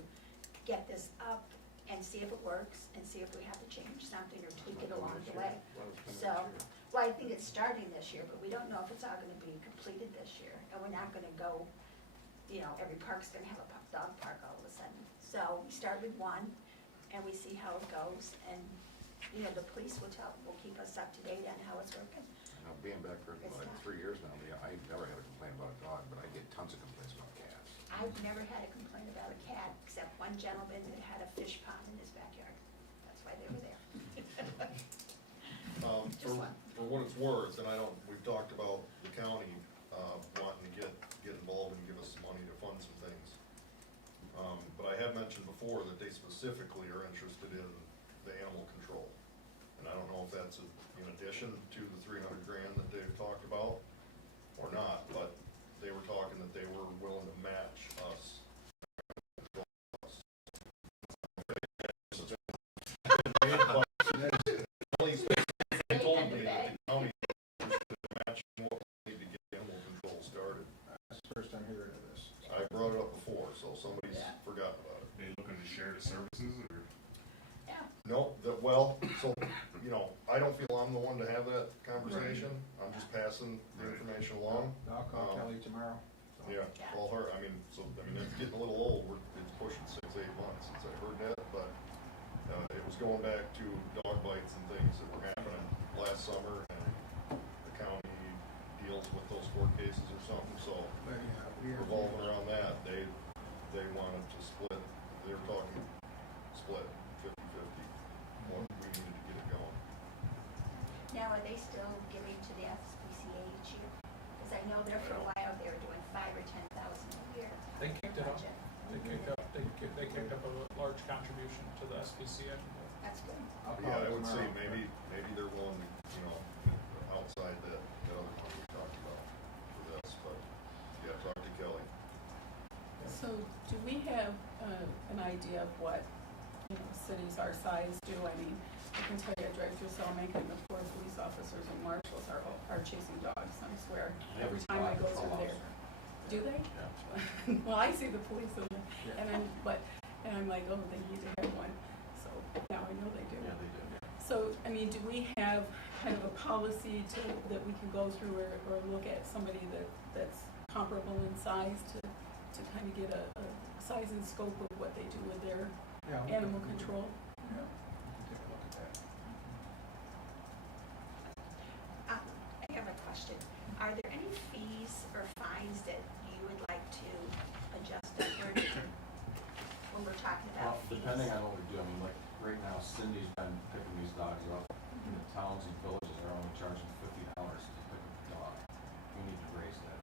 get this up and see if it works, and see if we have to change something or tweak it along the way. So, well, I think it's starting this year, but we don't know if it's all gonna be completed this year, and we're not gonna go, every park's gonna have a dog park all of a sudden. So we start with one, and we see how it goes, and, the police will keep us up to date on how it's working. You know, being back for It's like not. 3 years now, I never had a complaint about a dog, but I get tons of complaints about cats. I've never had a complaint about a cat, except one gentleman that had a fish pond in his backyard. That's why they were there. Just one. For what it's worth, and we've talked about the county, wanting to get involved and give us some money to fund some things. But I had mentioned before that they specifically are interested in the animal control. And I don't know if that's in addition to the $300,000 that they've talked about or not, but they were talking that they were willing to match us. They told me that the county is matching what we need to get animal control started. That's the first time hearing of this. I brought it up before, so somebody's Yeah. forgotten about it. They looking to share the services, or? Yeah. No, I don't feel I'm the one to have that conversation. I'm just passing the information along. I'll call Kelly tomorrow. So. Yeah, call her. It's getting a little old. It's pushing 6-8 months since I heard that, but it was going back to dog bites and things that were happening last summer, and the county deals with those court cases or something, so But, yeah, we are. revolving around that, they wanted to split, they were talking split 50-50, what we needed to get it going. Now, are they still giving to the SPCA each year? Because I know there for a while, they were doing 5,000 or 10,000 a year. They kicked it up. budget. They kicked up a large contribution to the SPCA. That's good. I'll call Yeah, her I would say tomorrow. maybe they're willing to, outside that other money we talked about for this, but, yeah, talk to Kelly. So do we have an idea of what, cities our size do? I mean, I can tell you, I drive through Salamanca and the 4 police officers and marshals are chasing dogs, I swear, every time I go through there. Do they? Yeah. Well, I see the police and I'm like, oh, they need to have one. So now I know they do. Yeah, they do. So, do we have kind of a policy that we can go through or look at somebody that's comparable in size to kind of get a size and scope of what they do with their Yeah, we animal can- control? Yeah, we can take a look at that. I have a question. Are there any fees or fines that you would like to adjust upward when we're talking Well, about fees? depending on what we do, like right now Cindy's been picking these dogs up. In the towns and villages are only charging $50 to pick up a dog. We need to raise that.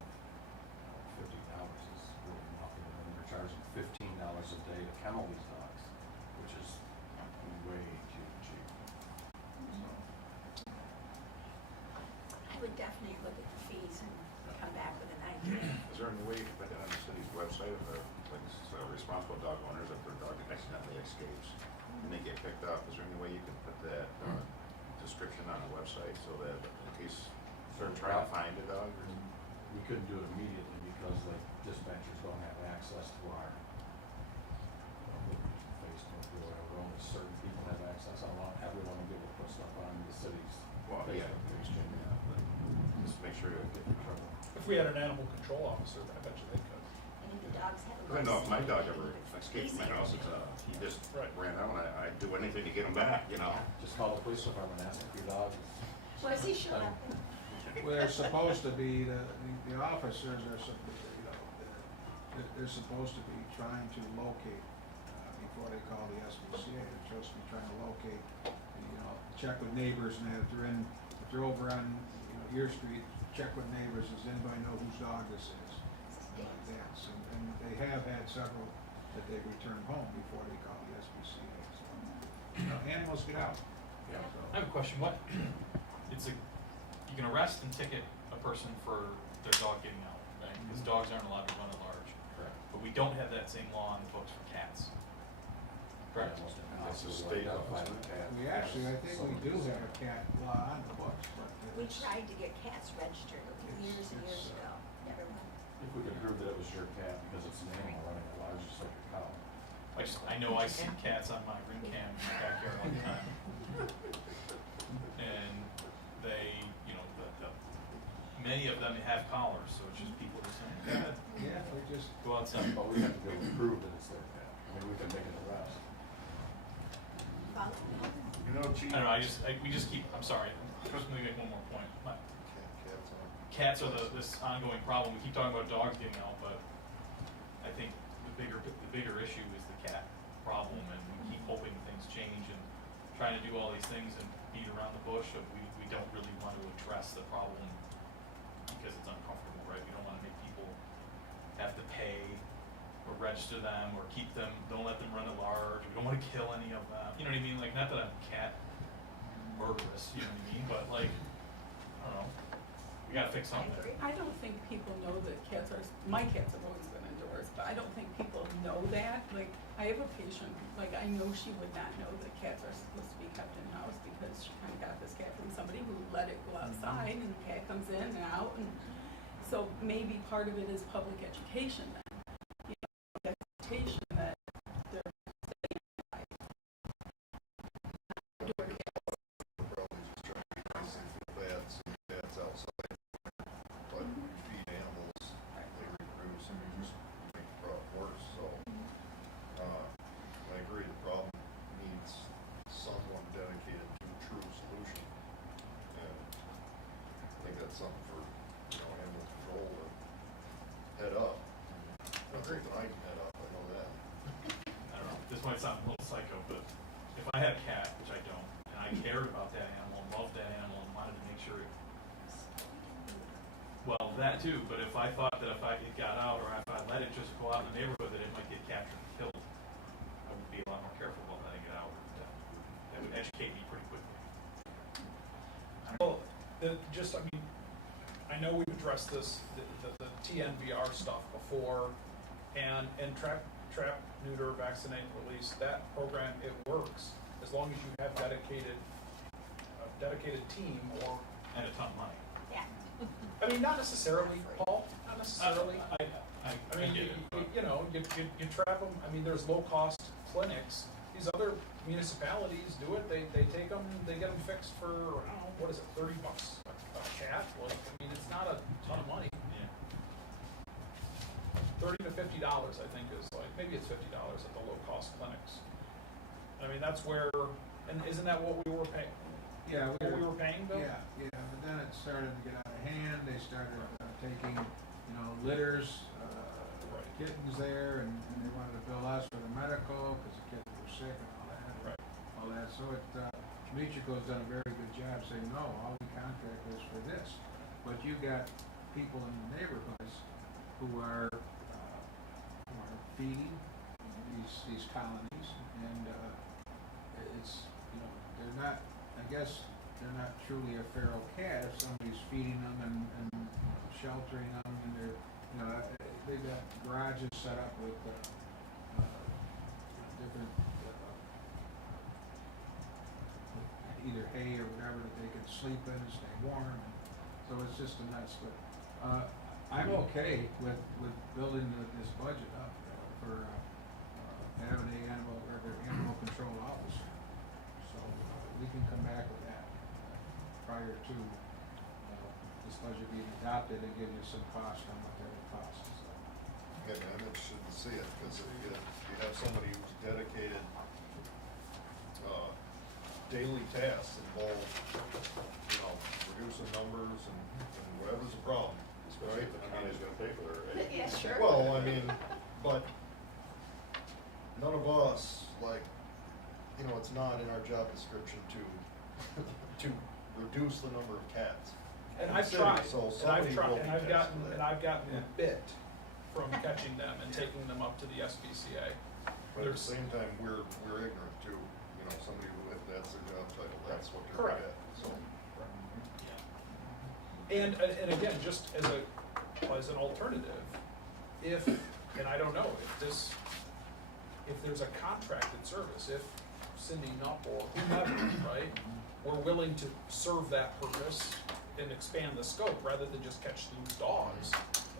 $50 is really nothing. And then we're charging $15 a day to kennel these dogs, which is way too cheap. So, I would definitely look at the fees and come back with an idea. Is there any way you can put that on the city's website of responsible dog owners if their dog accidentally escapes and they get picked up? Is there any way you can put that description on the website so that in case they're trying to find a dog or something? we couldn't do it immediately because dispatchers don't have access to our Facebook or whatever. Only certain people have access. I don't want everyone to be able to put stuff on the city's Well, yeah, Facebook page. but just make sure you don't get in trouble. If we had an animal control officer, I bet you they could. And if the dogs have a I know if my dog license, ever maybe it's escaped from my house, easy. he just Right. ran out, and I'd do anything to get him back, Just call the police department and ask if your dog is. Was he shut up? Well, they're supposed to be, the officers are, they're supposed to be trying to locate, before they call the SPCA, they're supposed to be trying to locate, check with neighbors and that, if they're over on, your street, check with neighbors, does anybody know whose dog this is? Yes, and they have had several that they returned home before they call the SPCA, so, animals get out. Yeah. I have a question, you can arrest and ticket a person for their dog getting out, right? Because dogs aren't allowed to run at large. Correct. But we don't have that same law on the books for cats. Correct? That's a state law, isn't it? We actually, I think we do have a cat law on the books, but. We tried to get cats registered years and years ago, never went. If we could prove that it was your cat because it's an animal running at large, just like a cow. I know I seen cats on my ring cam in my backyard one time. And they, many of them have collars, so it's just people just saying, Yeah, we just, Go outside. But we have to be able to prove that it's their cat. I mean, we can make an arrest. You know, Chief. I don't know, we just keep, I'm sorry, let me make one more point. Cats are this ongoing problem. We keep talking about dogs getting out, but I think the bigger issue is the cat problem, and we keep hoping things change and trying to do all these things and beat around the bush, and we don't really want to address the problem because it's uncomfortable, right? We don't want to make people have to pay or register them or keep them, don't let them run at large. We don't want to kill any of them. You know what I mean? Like, not that I'm cat murderous, you know what I mean? But like, I don't know. We gotta fix something. I don't think people know that cats are, my cats have always been indoors, but I don't think people know that. Like, I have a patient, like, I know she would not know that cats are supposed to be kept in-house because she kind of got this cat from somebody who let it go outside, and the cat comes in and out, and so maybe part of it is public education then. You know, education that they're staying inside. Probably just trying to be nice and feel bad, seeing cats outside, but when you feed animals, they reproduce and you just make the problem worse, so. I agree, the problem needs someone dedicated to a true solution. And I think that's something for, animal control to head up. Not something I can head up, I know that. I don't know, this might sound a little psycho, but if I had a cat, which I don't, and I cared about that animal, and loved that animal, and wanted to make sure it, well, that too, but if I thought that if it got out, or if I let it just go out in the neighborhood, that it might get captured and killed, I would be a lot more careful about letting it out. That would educate me pretty quickly. well, I know we've addressed this, the TNVR stuff before, and trap, neuter, vaccinate, release, that program, it works, as long as you have a dedicated team, or, And a ton of money. Yeah. I mean, not necessarily, Paul, not necessarily. I mean, get it. you trap them, I mean, there's low-cost clinics, these other municipalities do it, they take them, they get them fixed for, I don't know, what is it, $30 a cat? Like, I mean, it's not a ton of money. Yeah. $30 to $50, I think, is like, maybe it's $50 at the low-cost clinics. I mean, that's where, and isn't that what we were paying? yeah, What we were paying, Bill? yeah, but then it started to get out of hand, they started taking, litters, Right. kittens there, and they wanted to bill us for the medical, because the kittens were sick and all that. Right. All that, so Michiko's done a very good job saying, no, all we contract is for this. But you got people in the neighborhoods who are feeding these colonies, and it's, they're not, I guess, they're not truly a feral cat if somebody's feeding them and sheltering them, and they're, they've got garages set up with different either hay or whatever that they can sleep in and stay warm, and so it's just a mess. But I'm okay with building this budget up for having an animal control officer. So we can come back with that prior to this budget being adopted and give you some cost on what that would cost. So. Yeah, I'm interested to see it, because if you have somebody who's dedicated, daily tasks involve, reducing numbers and whatever's the problem. Especially if the county's gonna pay for their. Yeah, sure. Well, I mean, but none of us, it's not in our job description to reduce the number of cats. And in I've the city, tried, so and somebody I've tried, will be and I've taxed gotten, for and that. I've gotten bit from catching them and taking them up to the SPCA. But at the same time, we're ignorant too, somebody who, if that's their job title, that's what they're Correct. good at, so. And again, just as an alternative, and I don't know, if there's a contracted service, if Cindy Nupp or whomever, right, we're willing to serve that purpose and expand the scope rather than just catch loose dogs,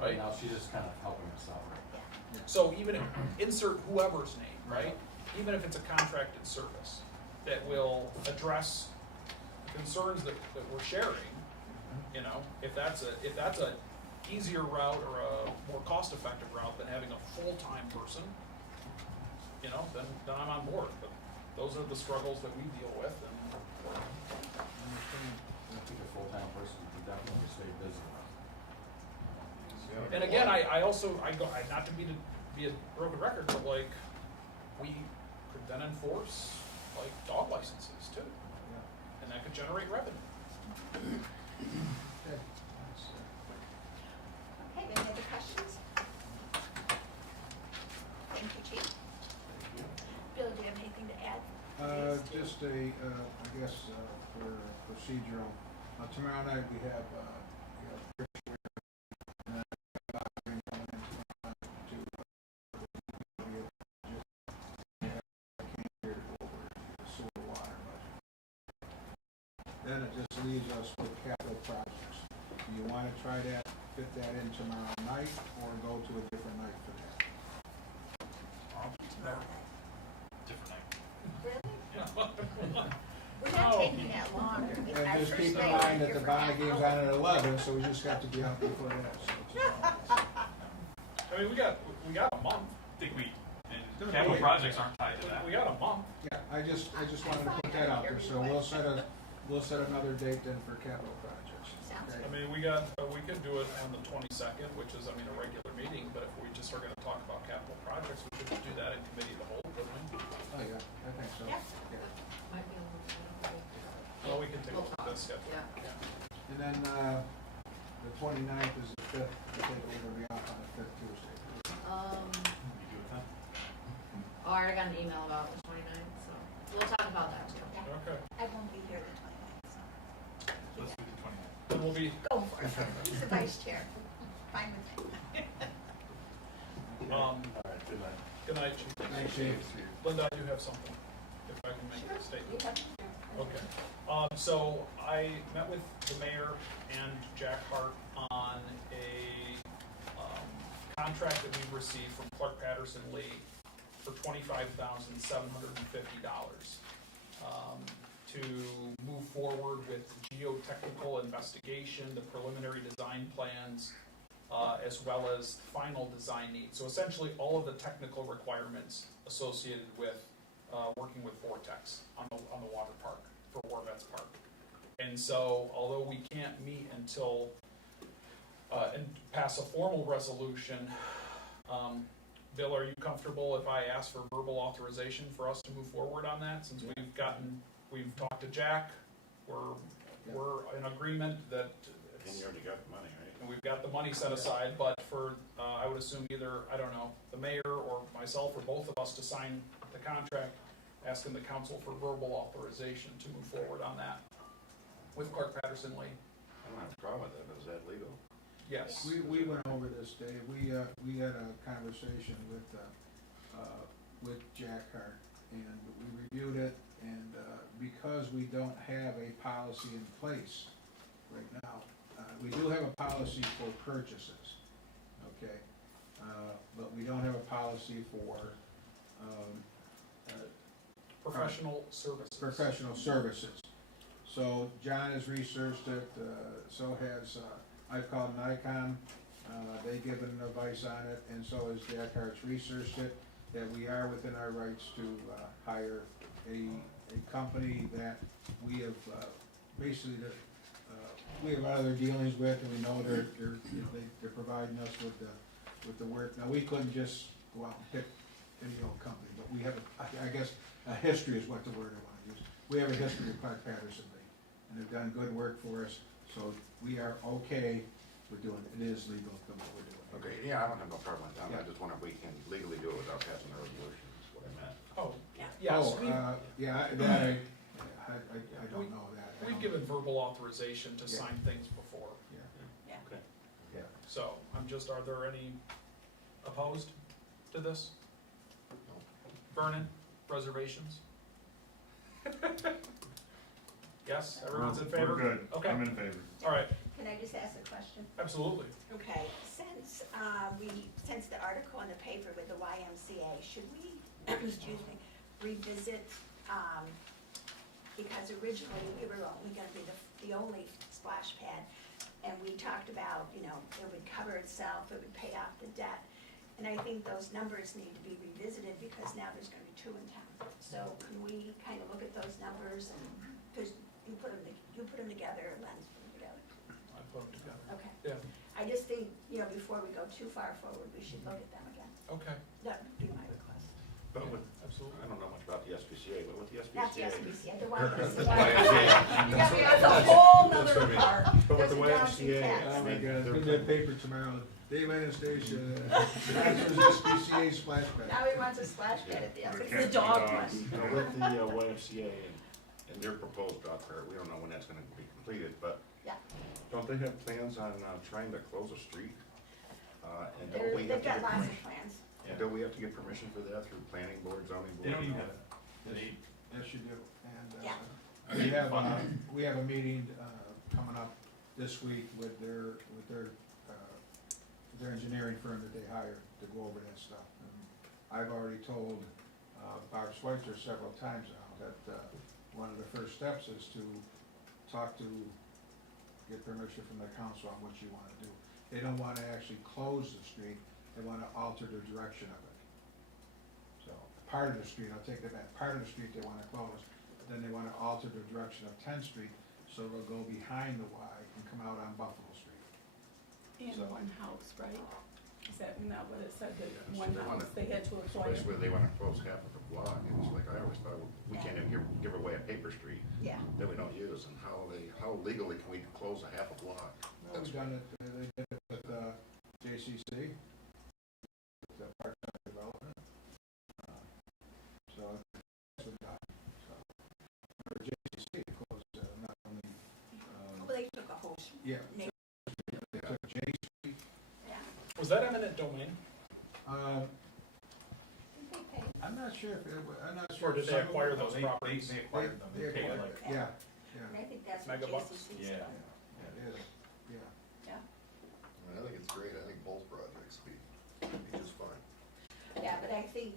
right? Now she's just kind of helping us out right now. So even if, insert whoever's name, right? Even if it's a contracted service that will address concerns that we're sharing, if that's a easier route or a more cost-effective route than having a full-time person, you know, then I'm on board. But those are the struggles that we deal with, and I think a full-time person can definitely stay busy. and again, I also, not to be a broken record, but like, we could then enforce like dog licenses too, Yeah. and that could generate revenue. Okay. That's, Okay, any other questions? Thank you, Chief. Bill, do you have anything to add? Just I guess, for procedural, tomorrow night we have Chris Ware and coming in tomorrow to here to go over the sewer water budget. Then it just leaves us with capital projects. Do you wanna try that, fit that in tomorrow night, or go to a different night for that? Tomorrow night. Different night. Really? Yeah. We're not taking that long. Our And just first keep in night mind that here the for Bonnet half game's hour. on at 11, so we just got to be out before that, so it's, I mean, we got a month. I think and Good capital idea. projects aren't tied to that. We got a month. yeah, I just wanted to put that out there, so we'll set another date then for capital projects. Sounds okay? I mean, we could do it on the 22nd, which is, a regular meeting, but if we just are gonna talk about capital projects, we could do that in committee of the whole, couldn't we? Oh, yeah, I think so. Yeah. Might be a little bit. Well, we can take a look at this schedule. Yeah. And then, the 29th is the 5th, I think we're gonna be off on the 5th Tuesday. We do it then? Oh, I already got an email about the 29th, so we'll talk about that too. Yeah. Okay, I won't be here the 29th, so. Let's do the 29th. then we'll be, Go for it. He's the vice chair. Fine with me. All right, good night. good night, Chief. Thanks, Chief. Linda, I do have something, if I can make a statement. You have- Okay, so I met with the mayor and Jack Hart on a, contract that we've received from Clark Patterson Lee for $25,750, to move forward with geotechnical investigation, the preliminary design plans, as well as final design needs. So essentially, all of the technical requirements associated with working with Vortex on the water park, for Warvets Park. And so, although we can't meet until, and pass a formal resolution, Bill, are you comfortable if I ask for verbal authorization for us to move forward on that? Since we've talked to Jack, we're in agreement that And it's, you already got the money, right? and we've got the money set aside, but for, I would assume either, I don't know, the mayor or myself or both of us to sign the contract, asking the council for verbal authorization to move forward on that with Clark Patterson Lee. I don't have a problem with that, but is that legal? Yes. We went over this, Dave, we had a conversation with Jack Hart, and we reviewed it, and, because we don't have a policy in place right now, we do have a policy for purchases, okay? But we don't have a policy for, Professional services. professional services. So John has researched it, so has, I've called Nikon, they've given advice on it, and so has Jack Hart's researched it, that we are within our rights to, hire a company that we have, basically, we have other dealings with, and we know they're providing us with the work. Now, we couldn't just go out and pick any old company, but we have, I guess, a history is what the word I wanna use. We have a history with Clark Patterson Lee, and they've done good work for us, so we are okay with doing it. It is legal for what we're doing. Okay, yeah, I don't have no problem with that, I Yeah. just wonder if we can legally do it without passing a resolution, is what I meant. Oh, Yeah. yes, Oh, yeah, I don't know that. I we've don't- given verbal authorization to Yeah. sign things before. Yeah, Okay. yeah. So, are there any opposed to this? Vernon, reservations? Yes, everyone's in favor? We're good. Okay. I'm in favor. All right, Can I just ask a question? absolutely. Okay, since the article in the paper with the YMCA, should we, excuse me, revisit, because originally we were only gonna be the only splash pad, And we talked about, you know, it would cover itself, it would pay off the debt. And I think those numbers need to be revisited because now there's gonna be two in town. So can we kind of look at those numbers and, because you put them together, Len's put them together. I put them together. Okay. Yeah, I just think, you know, before we go too far forward, we should look at them again. okay, That would be my request. But with, absolutely. I don't know much about the SPCA, but with the SPCA. Not the SPCA, the YMCA. YMCA. That's a whole That's nother what I mean. part. But with the There's a balancing YMCA, act. Oh my God, They're bring that paper tomorrow. Dave Anastasia, SPCA splash pad. Now he wants a splash pad at the end, Okay. it's the dog Dogs. one. You know, with the YMCA and their proposed dog park, we don't know when that's gonna be completed, but Yeah. don't they have plans on trying to close a street? And don't we have They've to got get lots of permission? plans. And don't we have to get permission for that through planning board, zoning board? They don't and even all have that? it. They, Yes, you do. And, Yeah. we have a meeting, coming up this week with their engineering firm that they hired to go over that stuff. And I've already told, Barb Schweitzer several times now that, one of the first steps is to talk to, get permission from the council on what you wanna do. They don't wanna actually close the street, they wanna alter the direction of it. So, part of the street, I'll take that back, part of the street they wanna close, but then they wanna alter the direction of 10th Street, so it'll go behind the Y and come out on Buffalo Street. In So- one house, right? Is that not what it said, that Yeah, so one they wanna- house they had to So acquire? basically, they wanna close half of the block, and it's like, I always thought, we can't even give away a paper street Yeah. that we don't use, and how legally can we close a half a block? Well, we've done it, they did it with, JCC, with the part-time development. So, that's what we got, so. For JCC, of course, not only, Well, they took a whole, yeah, name. they took J Street, Yeah. Was that eminent domain, Did they pay? I'm not sure if it, I'm not sure. or did if they some of acquire it- those they properties? acquired them, They they paid acquired like, it, yeah, And I think that's what Megabucks? JCC's Yeah. done. it is, yeah. Yeah. I mean, I think it's great, I think both projects be just fine. Yeah, but I think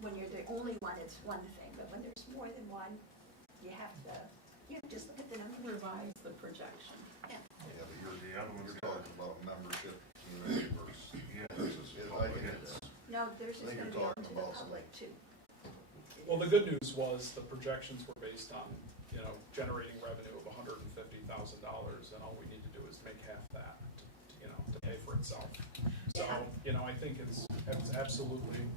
when you're the only one, it's one thing, but when there's more than one, you have to, just look at the numbers. Revise the projection. Yeah. Yeah, but The other one's you're got- talking about membership community versus, Yeah. versus, I think it's, No, theirs is I think gonna you're be open talking to the about some- public too. Well, the good news was the projections were based on, you know, generating revenue of $150,000, and all we need to do is make half that, you know, to pay for itself. So, Yeah. you know, I think it's absolutely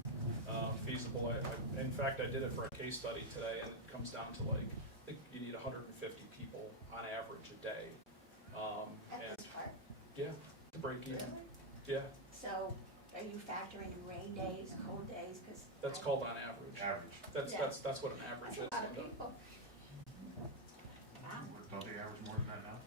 feasible. In fact, I did it for a case study today, and it comes down to like, I think you need 150 people on average a day. At And, this part. yeah, to break even, Really? yeah, So are you factoring in rain days, cold days, cause. that's called on average. Average. Yeah. That's what an average That's is. a lot of Linda. people. Wow, Don't they average more than that now?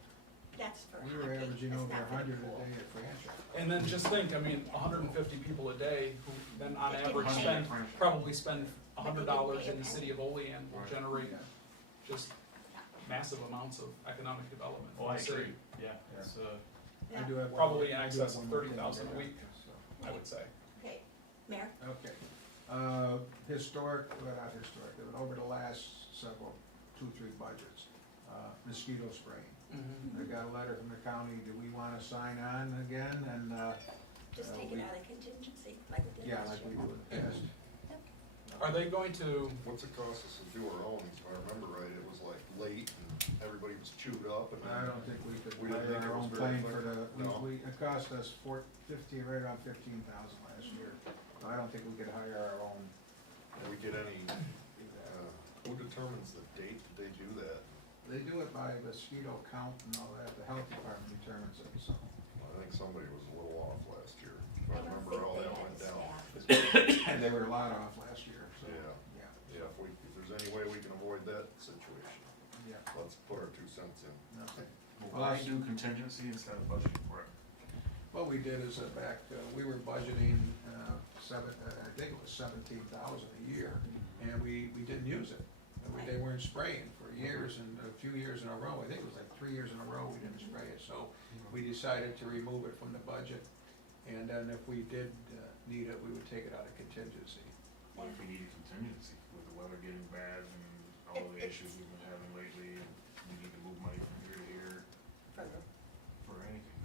that's for We were hockey, averaging that's over not for 100 the a pool. day at franchise. And then just think, I mean, 150 people a day who then on They get average paid. spend, probably spend But they get $100 paid in the a city of Olean will Right. generate just massive amounts of economic development oh, for I the city, agree, yeah, it's, I Yeah. do have one Probably more- in I do have excess of one more thing 30,000 a to week. add, so. I would say. Okay, Mayor? Okay. Historic, well, not historic, but over the last several, 2-3 budgets, mosquito spraying. I got a letter from the county, do we wanna sign on again, and, Just take it out of contingency, like we did yeah, last like we year. do in the past. Are they going to, what's it cost us to do our own, if I remember right, it was like late and everybody was chewed up and I don't think we could We didn't hire think it our was own very plane for the, effective, no? it cost us right around 15,000 last year. So I don't think we could hire our own. Did we get any, who determines the date that they do that? They do it by mosquito count and all that, the health department determines it, so. I think somebody was a little off last year, if I I don't remember think how they that had went the down. staff. And they were a lot off last year, so. Yeah. Yeah, Yeah, if there's any way we can avoid that situation, yeah, let's put our 2 cents in. okay. Well, why do contingency instead of budgeting for it? What we did is we were budgeting, I think it was 17,000 a year, and we didn't use it. They weren't spraying for years and a few years in a row. I think it was like 3 years in a row we didn't spray it. So we decided to remove it from the budget. And then if we did need it, we would take it out of contingency. What if we need a contingency with the weather getting bad and all of the issues we've been having lately? And we need to move money from here to here For the, for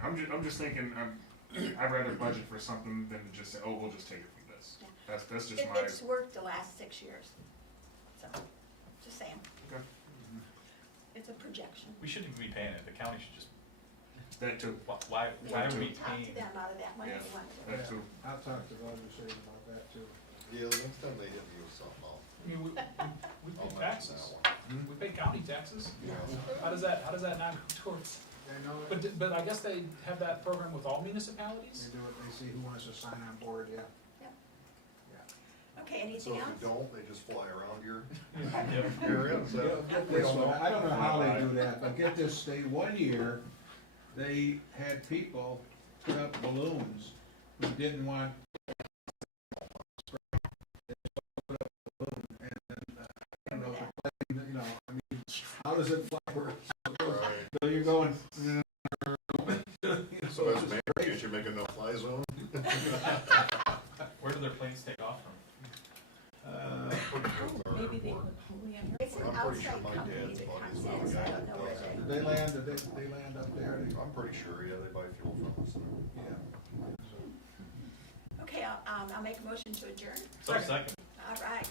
I'm just thinking, I'd rather budget for something than to just say, oh, we'll just take it from this. Yeah. That's just my. It's worked the last 6 years, so, just saying, Okay. it's a projection. We shouldn't even be paying it, the county should just, That too. why are we Talk paying? to them out of that money if Yeah. you want to. That too. I'll talk to the legislators about that too. Yeah, the next time they hit me with something, I mean, we I'll pay mention taxes, that one. we pay county taxes, Yeah. how does that not go towards? They know it, But I guess they have that program with all municipalities? they do it, they see who wants to sign on board, yeah. Okay, So anything if else? you don't, they just fly around your Yep. area, is that? Get this one, I don't know how they do that, but get this, one year, they had people put up balloons who didn't want. They put up a balloon, and then, I don't know, if the plane, you know, I mean, how does it fly? Right. So you're going. So as mayor, can't you make a no-fly zone? Where do their planes take off from? Oh, maybe they would Olean. It's an I'm pretty sure outside my company dad's that buddy's comes not in, a so I guy don't that know where does they. it. Did they land up there? I'm pretty sure, yeah, they buy fuel from us. Yeah. Okay, I'll make a motion to adjourn. So second. All right.